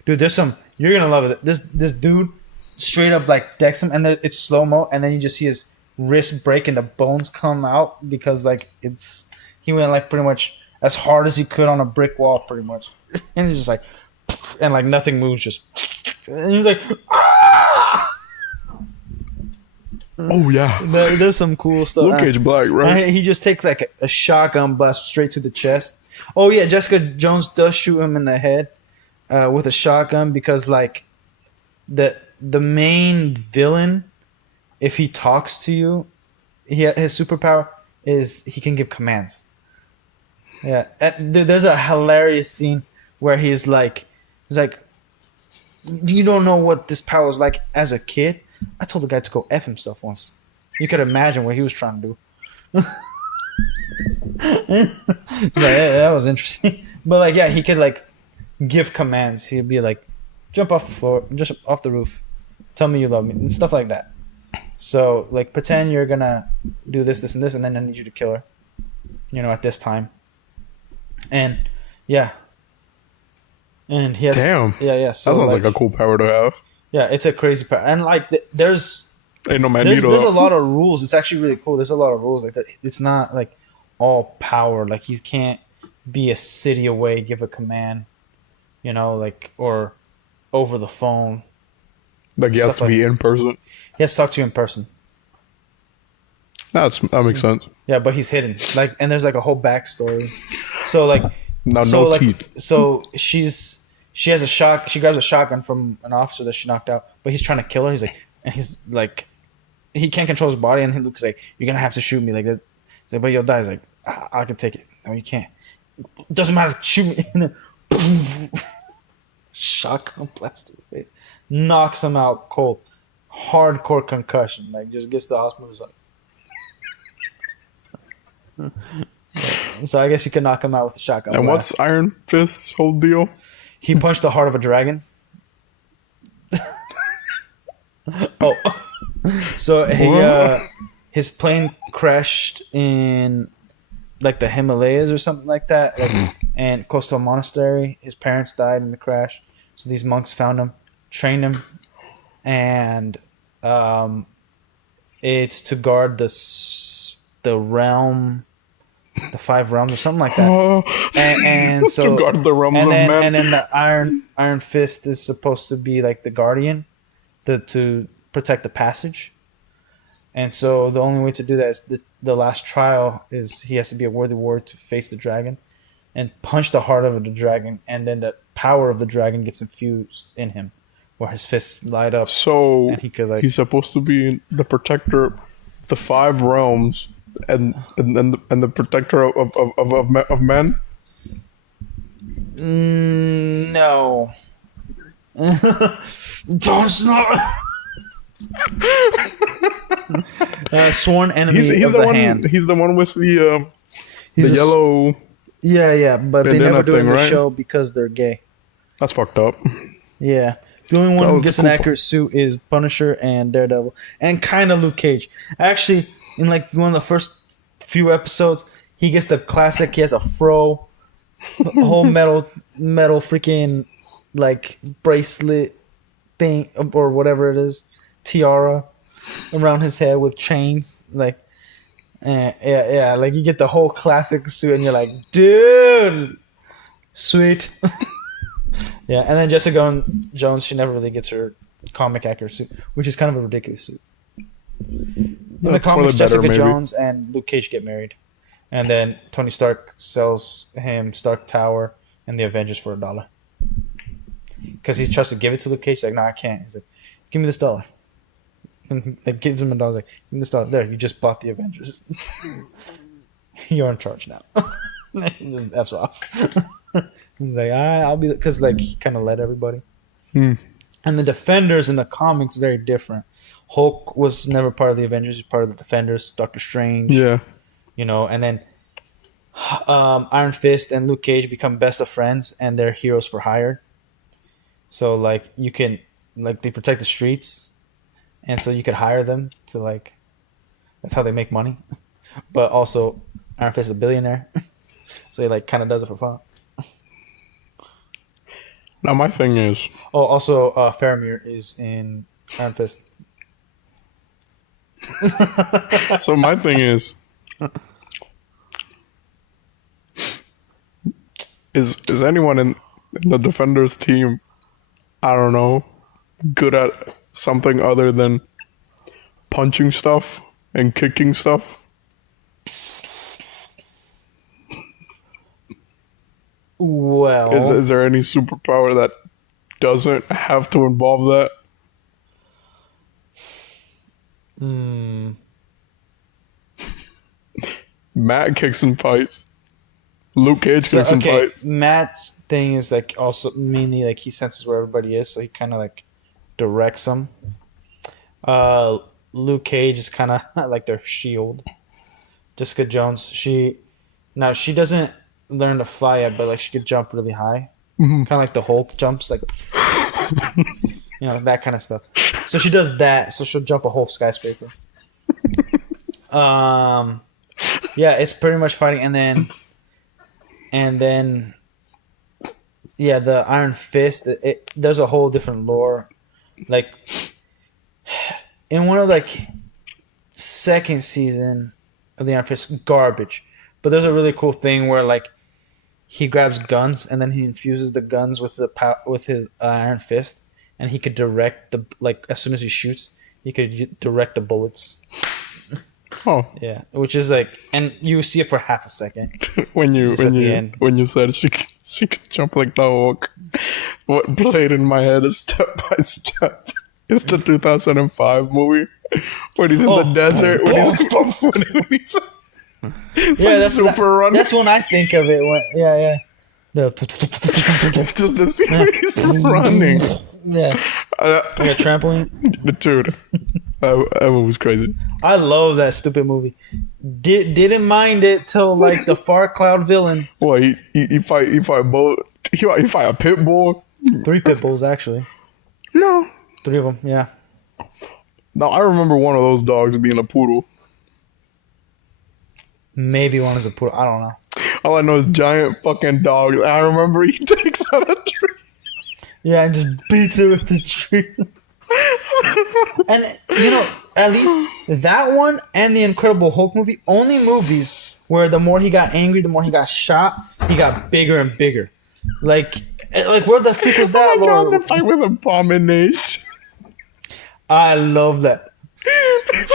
Dude, you're gonna love it. This dude straight up like decks him, and then it's slow mo, and then you just see his wrist break and the bones come out because like he went like pretty much as hard as he could on a brick wall, pretty much, and he's just like, and like nothing moves, just, and he's like, ah! Oh, yeah. There's some cool stuff. Luke Cage Black, right? He just takes like a shotgun blast straight to the chest. Oh yeah, Jessica Jones does shoot him in the head with a shotgun because like the main villain, if he talks to you, his superpower is he can give commands. Yeah, there's a hilarious scene where he's like, you don't know what this power is like as a kid. I told the guy to go F himself once. You could imagine what he was trying to do. That was interesting. But like, yeah, he could like give commands. He'd be like, jump off the floor, just off the roof. Tell me you love me and stuff like that. So like, pretend you're gonna do this, this, and this, and then I need you to kill her. At this time. And yeah. And he has. Damn. Yeah. So, that sounds like a cool power to have. Yeah, it's a crazy power, and like there's Ain't no there's Magneto. a lot of rules. It's actually really cool. There's a lot of rules like that. It's not like all power. Like he can't be a city away, give a command, like or over the phone. Like he has to be in person. He has to talk to you in person. That makes sense. Yeah, but he's hidden. Like, and there's like a whole backstory. So like, Now, so no like, teeth. so she has a shot. She grabs a shotgun from an officer that she knocked out, but he's trying to kill her. He's like, he can't control his body, and he looks like, you're gonna have to shoot me like that. He's like, but you'll die. He's like, I can take it. No, you can't. Doesn't matter. Shoot me. And then, poof, shotgun blast to the face, knocks him out cold, hardcore concussion. Like just gets to the hospital. Like, so I guess you can knock him out with a shotgun. And blast. what's Iron Fist's whole deal? He punched the heart of a dragon. Oh, so his plane crashed in like the Himalayas or something like that, and close to a monastery. His parents died in the crash, So these monks found him, trained him, and it's to guard the realm, the 5 realms or something like that. And so to guard the realms of men. and then the Iron Fist is supposed to be like the guardian, to protect the passage. And so the only way to do that is the last trial is he has to be a worthy warrior to face the dragon and punch the heart of the dragon, and then the power of the dragon gets infused in him, where his fists light up. So and he could, like, he's supposed to be the protector of the 5 realms and the protector of men. No. Jon Snow. Sworn enemy He's of the the one. hand. He's the one with the He's a yellow. Yeah, but they bandana never do it in thing, the right? show because they're gay. That's fucked up. Yeah. The only one That who was gets cool. an accurate suit is Punisher and Daredevil. And kind of Luke Cage. Actually, in like one of the first few episodes, he gets the classic, he has a fro, a whole metal freaking like bracelet thing or whatever it is, tiara around his head with chains. Like, yeah, like you get the whole classic suit and you're like, dude, sweet. Yeah, and then Jessica Jones, she never really gets her comic accurate suit, which is kind of a ridiculous suit. In the For comics, the better, Jessica maybe. Jones and Luke Cage get married, and then Tony Stark sells him Stark Tower and the Avengers for $1 because he tries to give it to Luke Cage. He's like, no, I can't. He's like, give me this $1. And like gives him $1. Like, give me this $1. There, you just bought the Avengers. You're in charge now. He just f's off. He's like, I'll be, because like he kind of led everybody. And the Defenders in the comics very different. Hulk was never part of the Avengers; he's part of the Defenders. Doctor Strange, Yeah. you know, and then Iron Fist and Luke Cage become best of friends, and they're heroes for hire. So like you can, like, they protect the streets, and so you could hire them to, like, that's how they make money. But also, Iron Fist is a billionaire, so he like kind of does it for fun. Now my thing is, Oh, also, Faramir is in Iron Fist. so my thing is anyone in the Defenders team, I don't know, good at something other than punching stuff and kicking stuff? Well, Is there any superpower that doesn't have to involve that? Matt kicks and fights. Luke Cage kicks and fights. Matt's thing is like also mainly like he senses where everybody is, so he kind of like directs them. Luke Cage is kind of like their shield. Jessica Jones, she doesn't learn to fly yet, but like she could jump really high, kind of like the Hulk jumps, like you know, that kind of stuff. So she does that. So she'll jump a whole skyscraper. Yeah, it's pretty much fighting, and then, yeah, the Iron Fist. There's a whole different lore, like in one of like second season of the Iron Fist, garbage. But there's a really cool thing where like he grabs guns and then he infuses the guns with with his Iron Fist, and he could direct the, like, as soon as he shoots, he could direct the bullets. Oh, Yeah, which is like, and you see it for half a second. when you at the end. said she could jump like the Hulk, what played in my head is Step by Step. It's the 2005 movie when he's in the desert. When he's it's Yeah, like that's super running. That's when I think of it. Yeah. Just the series running. Yeah, like a trampoline. Dude, that movie was crazy. I love that stupid movie. Didn't mind it till like the Far Cloud villain. Well, he fight a pit bull. 3 pit bulls actually. No, 3 of them. Yeah. no, I remember one of those dogs being a poodle. Maybe one is a poodle. I don't know. All I know is giant fucking dogs. I remember he takes out a tree. Yeah, and just beats it with the tree. And at least that one and the Incredible Hulk movie, only movies where the more he got angry, the more he got shot, he got bigger and bigger. Like where the fuck was that? Oh my god, the fight with Abomination. I love that.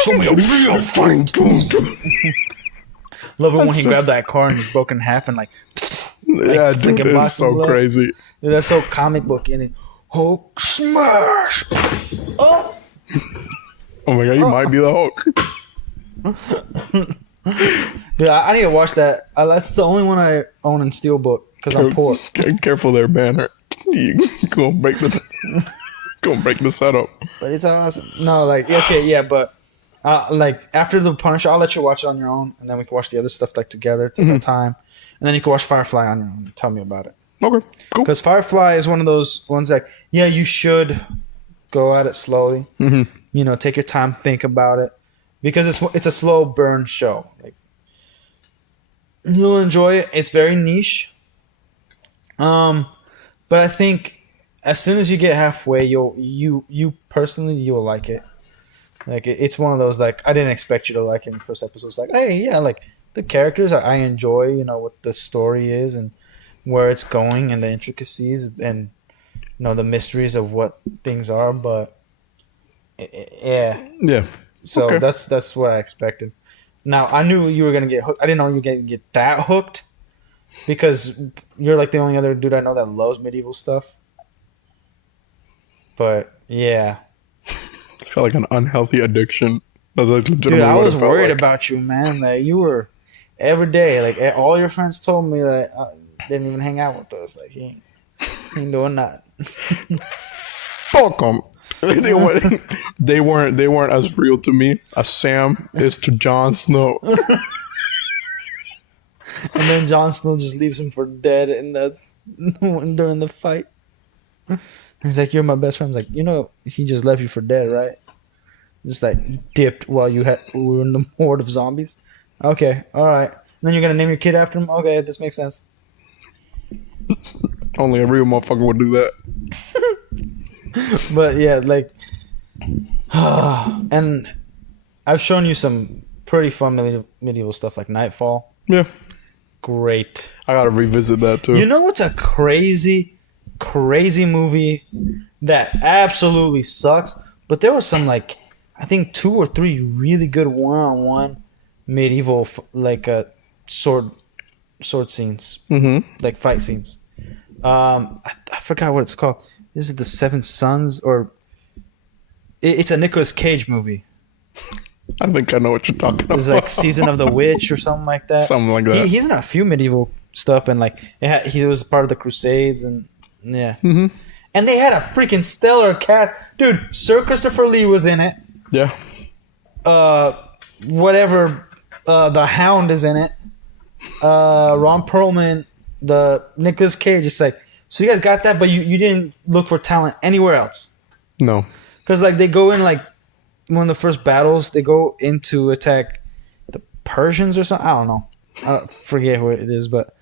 Show me a real fight. Love it when he grabbed that car and just broke in half and Yeah, dude, freaking it's boxing so glove. crazy. Dude, that's so comic book in it. Hulk smash! Oh! Oh my god, you might be the Hulk. Yeah, I need to watch that. That's the only one I own in Steelbook because I'm poor. Careful there, Banner. You gonna break the setup. But it's awesome. No, but after the Punisher, I'll let you watch it on your own, and then we can watch the other stuff together, take our time, and then you can watch Firefly on your own. And tell me about it. Okay, cool. Because Firefly is one of those ones that, yeah, you should go at it slowly. Mm-hmm. Take your time, think about it, because it's a slow burn show. Like, you'll enjoy it. It's very niche. But I think as soon as you get halfway, you personally you'll like it. Like it's one of those I didn't expect you to like it in the first episode. It's like, hey, yeah, the characters I enjoy. What the story is and where it's going and the intricacies and the mysteries of what things are. But yeah. So okay. that's what I expected. Now I knew you were gonna get hooked. I didn't know you were gonna get that hooked because you're the only other dude I know that loves medieval stuff. But yeah. I felt like an unhealthy addiction. That's Dude, I was worried about you, man. That you were every day. All your friends told me that didn't even hang out with us. He ain't doing that. Fuck them. They weren't as real to me as Sam is to Jon Snow. And then Jon Snow just leaves him for dead during the fight. He's like, "You're my best friend." I was like, he just left you for dead, right? Just dipped while we were in the horde of zombies. Okay, all right. And then you're gonna name your kid after him. Okay, this makes sense. Only a real motherfucker would do that. But yeah, and I've shown you some pretty fun medieval stuff like Nightfall. Yeah, great. I gotta revisit that too. What's a crazy movie that absolutely sucks? But there was some I think 2 or 3 really good one-on-one medieval sword scenes, fight scenes. I forgot what it's called. Is it The Seven Sons or it's a Nicolas Cage movie? I think I know what you're talking about. It's Season of the Witch or something like that. Something like that. He's in a few medieval stuff and he was part of the Crusades and yeah. Mm-hmm. And they had a freaking stellar cast, dude. Sir Christopher Lee was in it. Yeah. The Hound is in it. Ron Perlman, the Nicolas Cage. It's so you guys got that, but you didn't look for talent anywhere else. No. Because they go in one of the first battles, they go in to attack the Persians or something. I don't know. I forget what it is, but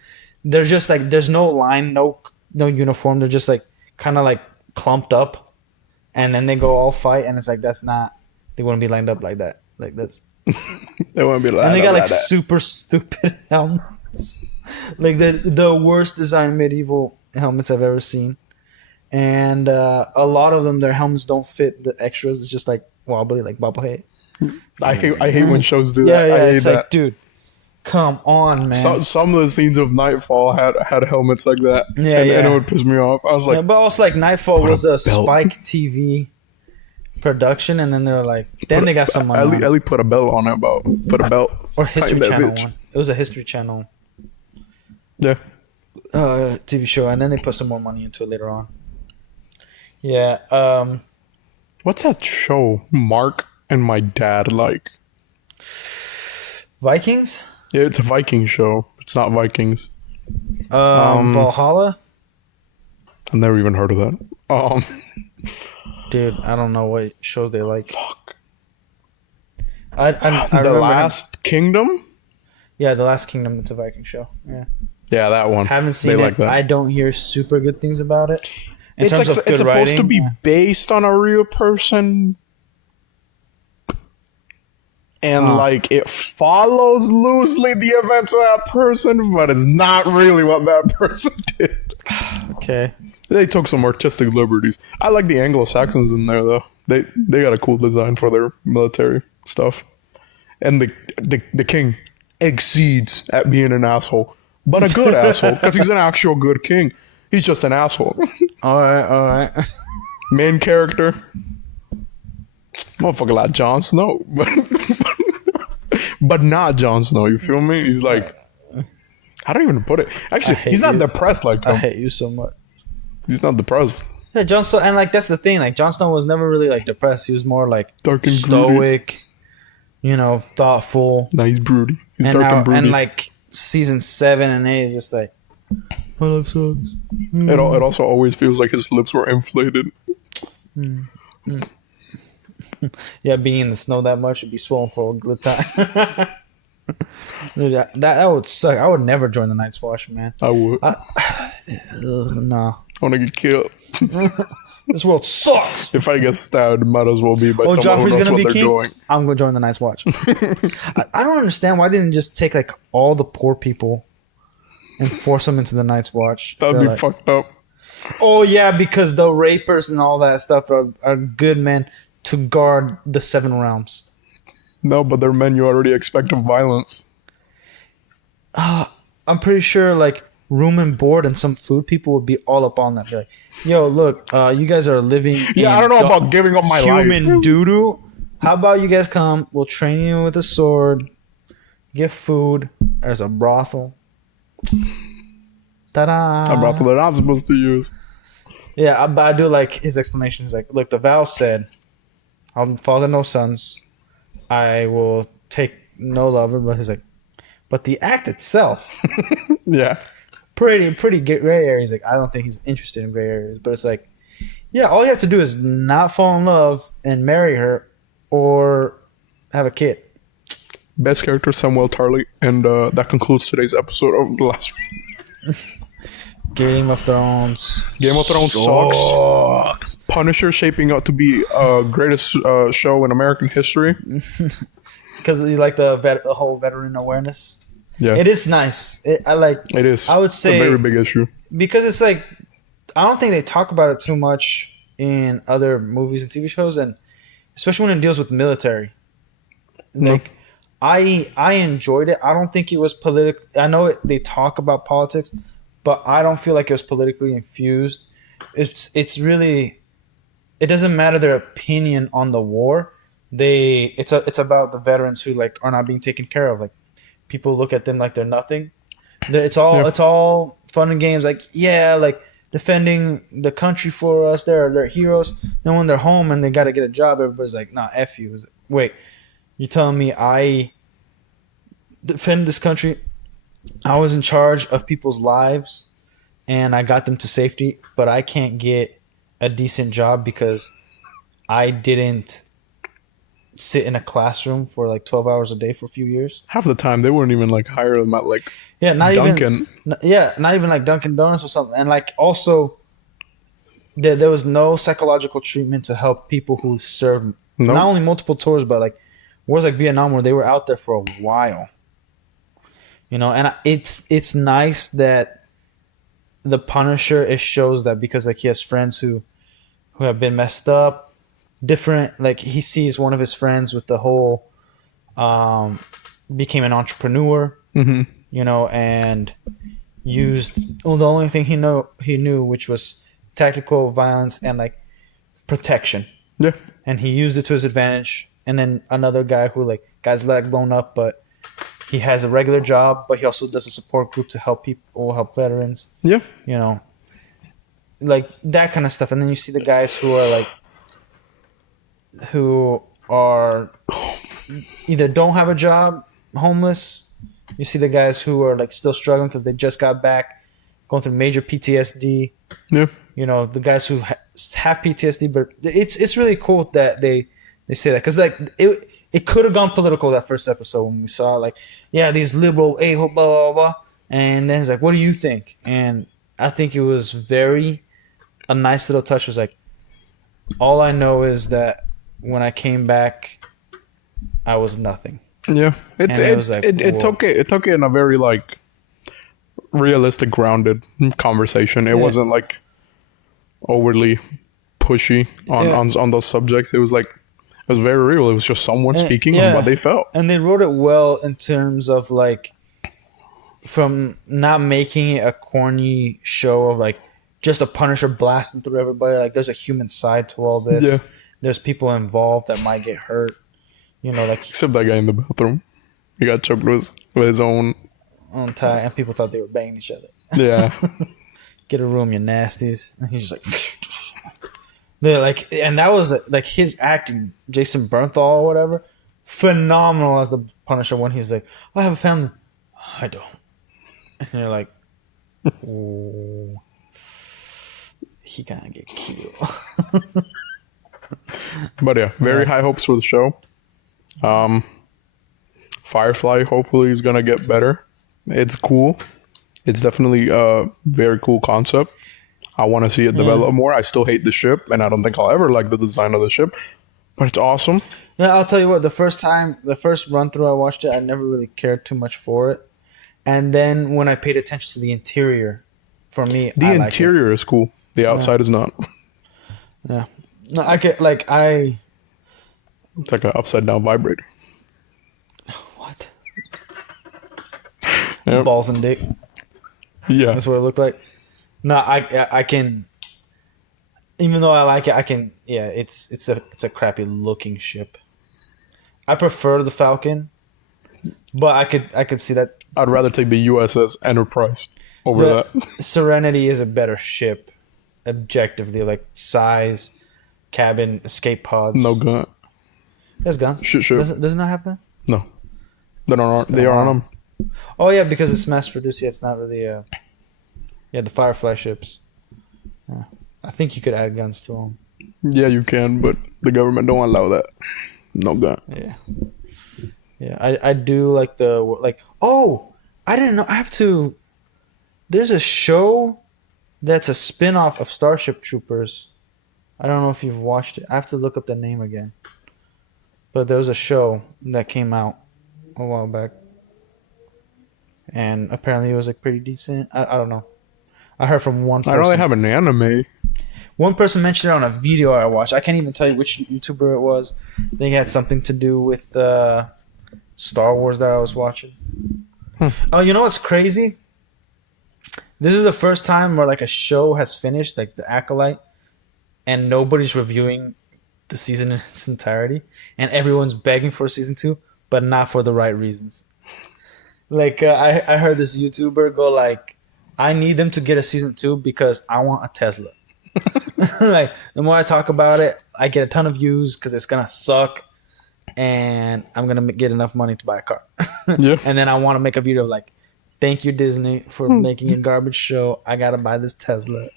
they're just there's no line, no uniform. They're just kind of clumped up, and then they go all fight, and it's that's not. They wouldn't be lined up like that. That's. They wouldn't be lined up. And they got like that. super stupid helmets, the worst designed medieval helmets I've ever seen, and a lot of them, their helmets don't fit the extras. It's just wobbly, bobblehead. I hate when shows do Yeah, that. I hate it's that. dude, come on, man. Some of the scenes of Nightfall had helmets like that. Yeah, and yeah. it would piss me off. I was like, Yeah, but also Nightfall put was a a belt. Spike TV production, and then they're then they got some money on it. Ellie put a belt on it. Put a belt. Or History Tighten that Channel bitch. one. It was a History Channel Yeah. TV show, and then they put some more money into it later on. Yeah. What's that show? Mark and My Dad like. Vikings. Yeah, it's a Viking show. It's not Vikings. Valhalla. I've never even heard of that. Dude, I don't know what shows they like. Fuck. I The remember Last Kingdom? Yeah, The Last Kingdom. It's a Viking show. Yeah. Yeah, that one. Haven't seen They it. like that. I don't hear super good things about it. in it's terms like of good it's supposed to writing, be yeah. based on a real person, and like it follows loosely the events of that person, but it's not really what that person did. Okay. They took some artistic liberties. I like the Anglo-Saxons in there though. They got a cool design for their military stuff. And the king exceeds at being an asshole, but a good asshole because he's an actual good king. He's just an asshole. All right. Main character, motherfucker like Jon Snow, but not Jon Snow. You feel me? He's like, I don't even put it. Actually, he's not depressed like him. I hate you so much. He's not depressed. Yeah, Jon Snow, and like that's the thing. Like Jon Snow was never really like depressed. He was more like Dark and stoic, thoughtful. Nah, he's broody. He's And dark now, and broody. and like season 7 and 8 is just like, my life sucks. It also always feels like his lips were inflated. Yeah, being in the snow that much would be swollen for a good time. Dude, that would suck. I would never join the Night's Watch, man. I would. No. I want to get killed. This world sucks. If I get stabbed, it might as well be by someone who Joffrey's knows gonna what be they're king. doing. I'm gonna join the Night's Watch. I don't understand why didn't just take like all the poor people and force them into the Night's Watch. That'd They're be like, fucked up. oh yeah, because the rapers and all that stuff are good men to guard the 7 realms. No, but they're men. You already expect violence. I'm pretty sure like room and board and some food people would be all up on that. Be like, yo, look, you guys are living. Yeah, I don't know about giving up my human life. doo-doo. How about you guys come? We'll train you with a sword. Get food. There's a brothel. Ta-da! A brothel they're not supposed to use. Yeah, but I do like his explanation. He's like, look, the vow said, I'll father no sons. I will take no lover. But he's like, but the act itself, Yeah. pretty gray area. He's like, I don't think he's interested in gray areas. But it's like, yeah, all you have to do is not fall in love and marry her or have a kid. Best character, Samuel Tarly. And that concludes today's episode of The Last Game of Thrones. Game of Thrones sucks. Punisher shaping up to be greatest show in American history. Because you like the whole veteran awareness. Yeah. It is nice. I like. It is. I would say it's a very big issue. because it's like I don't think they talk about it too much in other movies and TV shows, and especially when it deals with military. Like I enjoyed it. I don't think it was political. I know they talk about politics, but I don't feel like it was politically infused. It's really. It doesn't matter their opinion on the war. It's about the veterans who like are not being taken care of. Like people look at them like they're nothing. It's all fun and games. Like like defending the country for us. They're heroes. And when they're home and they got to get a job, everybody's like, nah, F you. Wait, you're telling me I defend this country? I was in charge of people's lives and I got them to safety, but I can't get a decent job because I didn't sit in a classroom for like 12 hours a day for a few years. Half the time, they wouldn't even like hire them at like Not Dunkin'. not even like Dunkin' Donuts or something. And like also, there was no psychological treatment to help people who served not only multiple tours, but like wars like Vietnam where they were out there for a while. And it's nice that the Punisher, it shows that because like he has friends who have been messed up. Different, like he sees one of his friends with the whole became an entrepreneur, and used the only thing he knew, which was tactical violence and like protection. Yeah. And he used it to his advantage. And then another guy who like guy's leg blown up, but he has a regular job, but he also does a support group to help people, help veterans. Yeah. Like that kind of stuff. And then you see the guys who are either don't have a job, homeless. You see the guys who are like still struggling because they just got back, going through major PTSD. Yeah. The guys who have PTSD, but it's really cool that they say that because like it could have gone political that first episode when we saw like these liberal a-hole blah blah blah, and then it's like, what do you think? And I think it was very a nice little touch was like, all I know is that when I came back, I was nothing. Yeah, And it was like, it whoa. took it in a very like realistic, grounded conversation. It wasn't like overly pushy on those subjects. It was like it was very real. It was just someone speaking on what they felt. And they wrote it well in terms of like, from not making it a corny show of like just a Punisher blasting through everybody. Like there's a human side to all this. Yeah. There's people involved that might get hurt. You know, like Except that guy in the bathroom. He got choked with his own. on tie, and people thought they were banging each other. Yeah. Get a room, you nasties. And he's just like, they're like, and that was like his acting, Jason Bernthal or whatever, phenomenal as the Punisher when he's like, I have a family. I don't. And you're like, oh, he gonna get killed. But yeah, very high hopes for the show. Firefly hopefully is gonna get better. It's cool. It's definitely a very cool concept. I want to see it develop more. I still hate the ship, and I don't think I'll ever like the design of the ship. But it's awesome. Yeah, I'll tell you what. The first run through I watched it, I never really cared too much for it. And then when I paid attention to the interior, for me, The interior is cool. The outside is not. Yeah, no, I get like I. It's like an upside down vibrator. What? Yep. Balls and dick. Yeah. That's what it looked like. No, I can. Even though I like it, I can. Yeah, it's a crappy looking ship. I prefer the Falcon, but I could see that I'd rather take the USS Enterprise over the that. Serenity is a better ship, objectively, like size, cabin, escape pods. No gun. There's guns. Shit ship. Does it not have guns? No. They are on them. Oh yeah, because it's mass produced. Yeah, it's not really. Yeah, the Firefly ships. Yeah. I think you could add guns to them. Yeah, you can, but the government don't allow that. No gun. Yeah. Yeah, I do like oh, I didn't know. I have to. There's a show that's a spin-off of Starship Troopers. I don't know if you've watched it. I have to look up the name again. But there was a show that came out a while back. And apparently it was like pretty decent. I don't know. I heard from one person. I know they have an anime. One person mentioned it on a video I watched. I can't even tell you which YouTuber it was. I think it had something to do with Star Wars that I was watching. Oh, you know what's crazy? This is the first time where like a show has finished, like The Acolyte, and nobody's reviewing the season in its entirety, and everyone's begging for season 2, but not for the right reasons. Like I heard this YouTuber go like, I need them to get a season 2 because I want a Tesla. Like the more I talk about it, I get a ton of views because it's gonna suck, and I'm gonna get enough money to buy a car. Yeah. And then I want to make a video of like, thank you Disney for making a garbage show. I gotta buy this Tesla.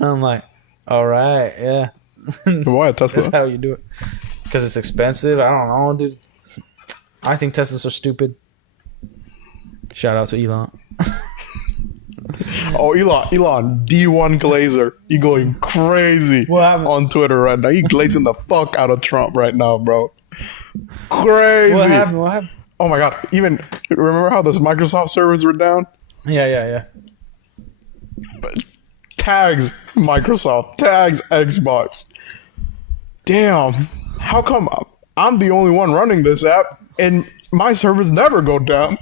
I'm like, all right, yeah. Why a Tesla? That's how you do it. Because it's expensive. I don't know, dude. I think Teslas are stupid. Shout out to Elon. Oh, Elon, D1 Glazer. He going crazy What happened? on Twitter right now. He glazing the fuck out of Trump right now, bro. Crazy. What happened? Oh my god. Even remember how those Microsoft servers were down? Yeah. Tags Microsoft, tags Xbox. Damn. How come I'm the only one running this app and my servers never go down?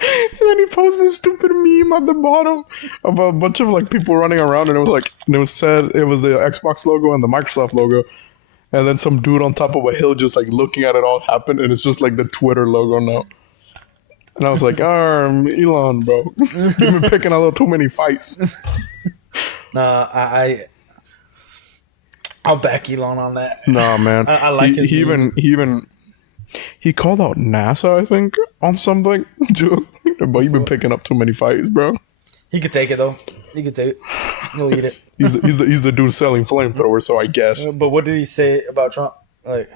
And then he posted this stupid meme at the bottom of a bunch of like people running around, and it was like, and it was said it was the Xbox logo and the Microsoft logo, and then some dude on top of a hill just like looking at it all happen, and it's just like the Twitter logo now. And I was like, Elon, bro, you've been picking a little too many fights. I'll back Elon on that. Nah, man. I like it. He called out NASA, I think, on something too. But you've been picking up too many fights, bro. He could take it though. He could take it. He'll eat it. He's the dude selling flamethrowers, so I guess. But what did he say about Trump? Like,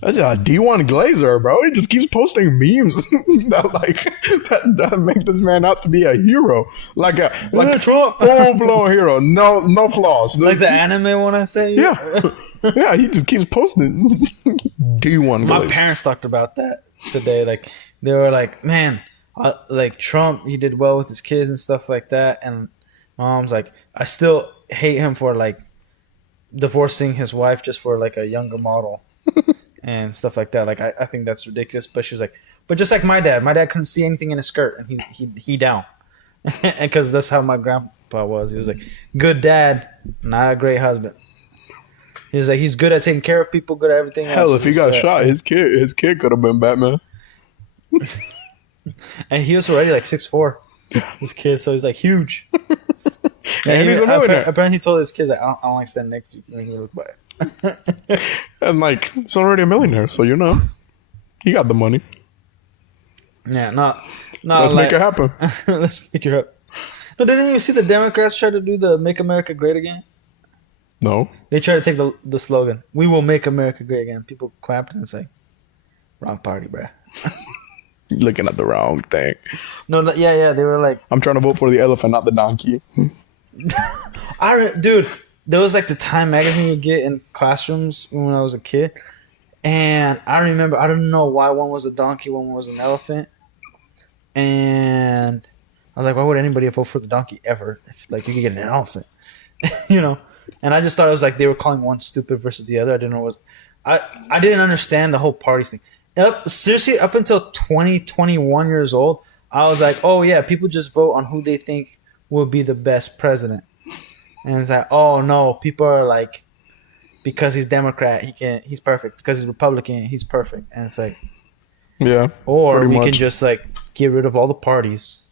That's a D1 Glazer, bro. He just keeps posting memes that make this man out to be a hero, like a full blown hero. No flaws. Like the anime one I say. Yeah, yeah. He just keeps posting D1 Glazer. My parents talked about that today. Like they were like, man, like Trump, he did well with his kids and stuff like that. And my mom's like, I still hate him for like divorcing his wife just for like a younger model. And stuff like that. Like I think that's ridiculous. But she was like, but just like my dad couldn't see anything in his skirt, and he down, because that's how my grandpa was. He was like, good dad, not a great husband. He was like, he's good at taking care of people, good at everything. Hell, if he got shot, his kid could have been Batman. And he was already like 6'4", his kid, so he's like huge. And he's a millionaire. Apparently, he told his kids, like, I don't like standing next to you when you look bad. And like, he's already a millionaire, so he got the money. Yeah, not. Let's make it happen. Let's make it happen. No, didn't you see the Democrats try to do the "Make America Great Again"? No. They tried to take the slogan, "We will make America great again." People clapped, and it's like, wrong party, bruh. You're looking at the wrong thing. No, yeah. They were like, I'm trying to vote for the elephant, not the donkey. dude. There was like the Time magazine you get in classrooms when I was a kid, and I remember, I don't know why one was a donkey, one was an elephant, and I was like, why would anybody vote for the donkey ever? If like you could get an elephant, And I just thought it was like they were calling one stupid versus the other. I didn't know what I didn't understand the whole party thing. Seriously, up until 21 years old, I was like, oh yeah, people just vote on who they think will be the best president. And it's like, oh no, people are like, because he's Democrat, he's perfect. Because he's Republican, he's perfect. And it's like, yeah. Or we can just like get rid of all the parties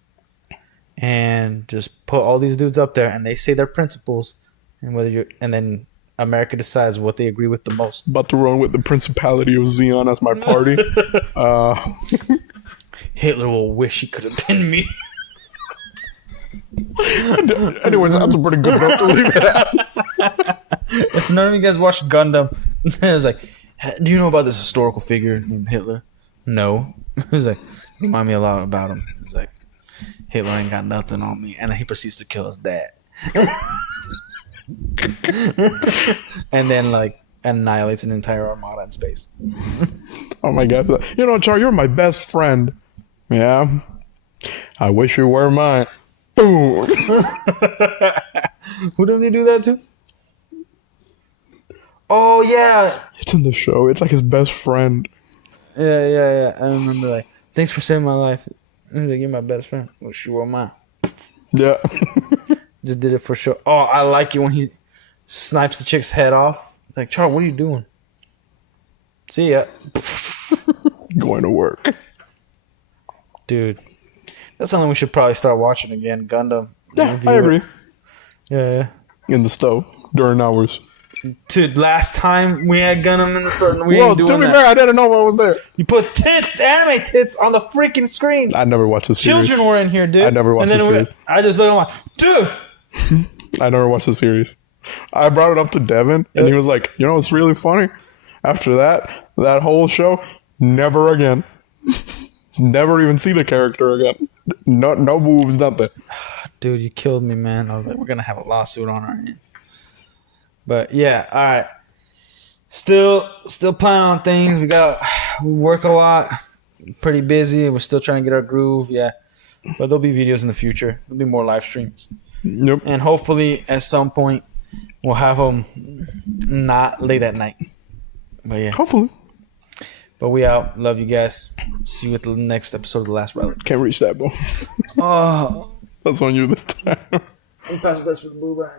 and just put all these dudes up there, and they say their principles, and then America decides what they agree with the most. About to run with the Principality of Zion as my party. Hitler will wish he could have been me. Anyways, that's a pretty good note to leave it at. If none of you guys watched Gundam, it was like, do you know about this historical figure named Hitler? No. It was like, remind me a lot about him. It's like, Hitler ain't got nothing on me. And then he proceeds to kill his dad. And then like annihilates an entire armada in space. Oh my god. Char, you're my best friend. Yeah. I wish you were mine. Boom. Who does he do that to? Oh yeah. It's in the show. It's like his best friend. Yeah. I remember like, thanks for saving my life. You're my best friend. Wish you were mine. Yeah. Just did it for sure. Oh, I like it when he snipes the chick's head off. Like, Char, what are you doing? See ya. Going to work. Dude. That's something we should probably start watching again. Gundam. Yeah, I agree. Yeah. In the stove during hours. Dude, last time we had Gundam in the store, we Well, ain't doing to be that. fair, I didn't know what was there. You put tits, anime tits, on the freaking screen. I never watched the series. Children were in here, dude. I never watched the series. I just looked at him like, dude. I never watched the series. I brought it up to Devin, and he was like, you know what's really funny? After that whole show, never again. Never even see the character again. No moves, nothing. Dude, you killed me, man. I was like, we're going to have a lawsuit on our hands. But, yeah, all right. Still planning on things. We work a lot. Pretty busy. We're still trying to get our groove, yeah. But there'll be videos in the future. There'll be more live streams. Yep. And hopefully, at some point, we'll have them not late at night. But, yeah. Hopefully. But we out. Love you guys. See you at the next episode of The Last Relic. Can't reach that, bro. Oh. That's on you this time. You pass the best for the boo bye.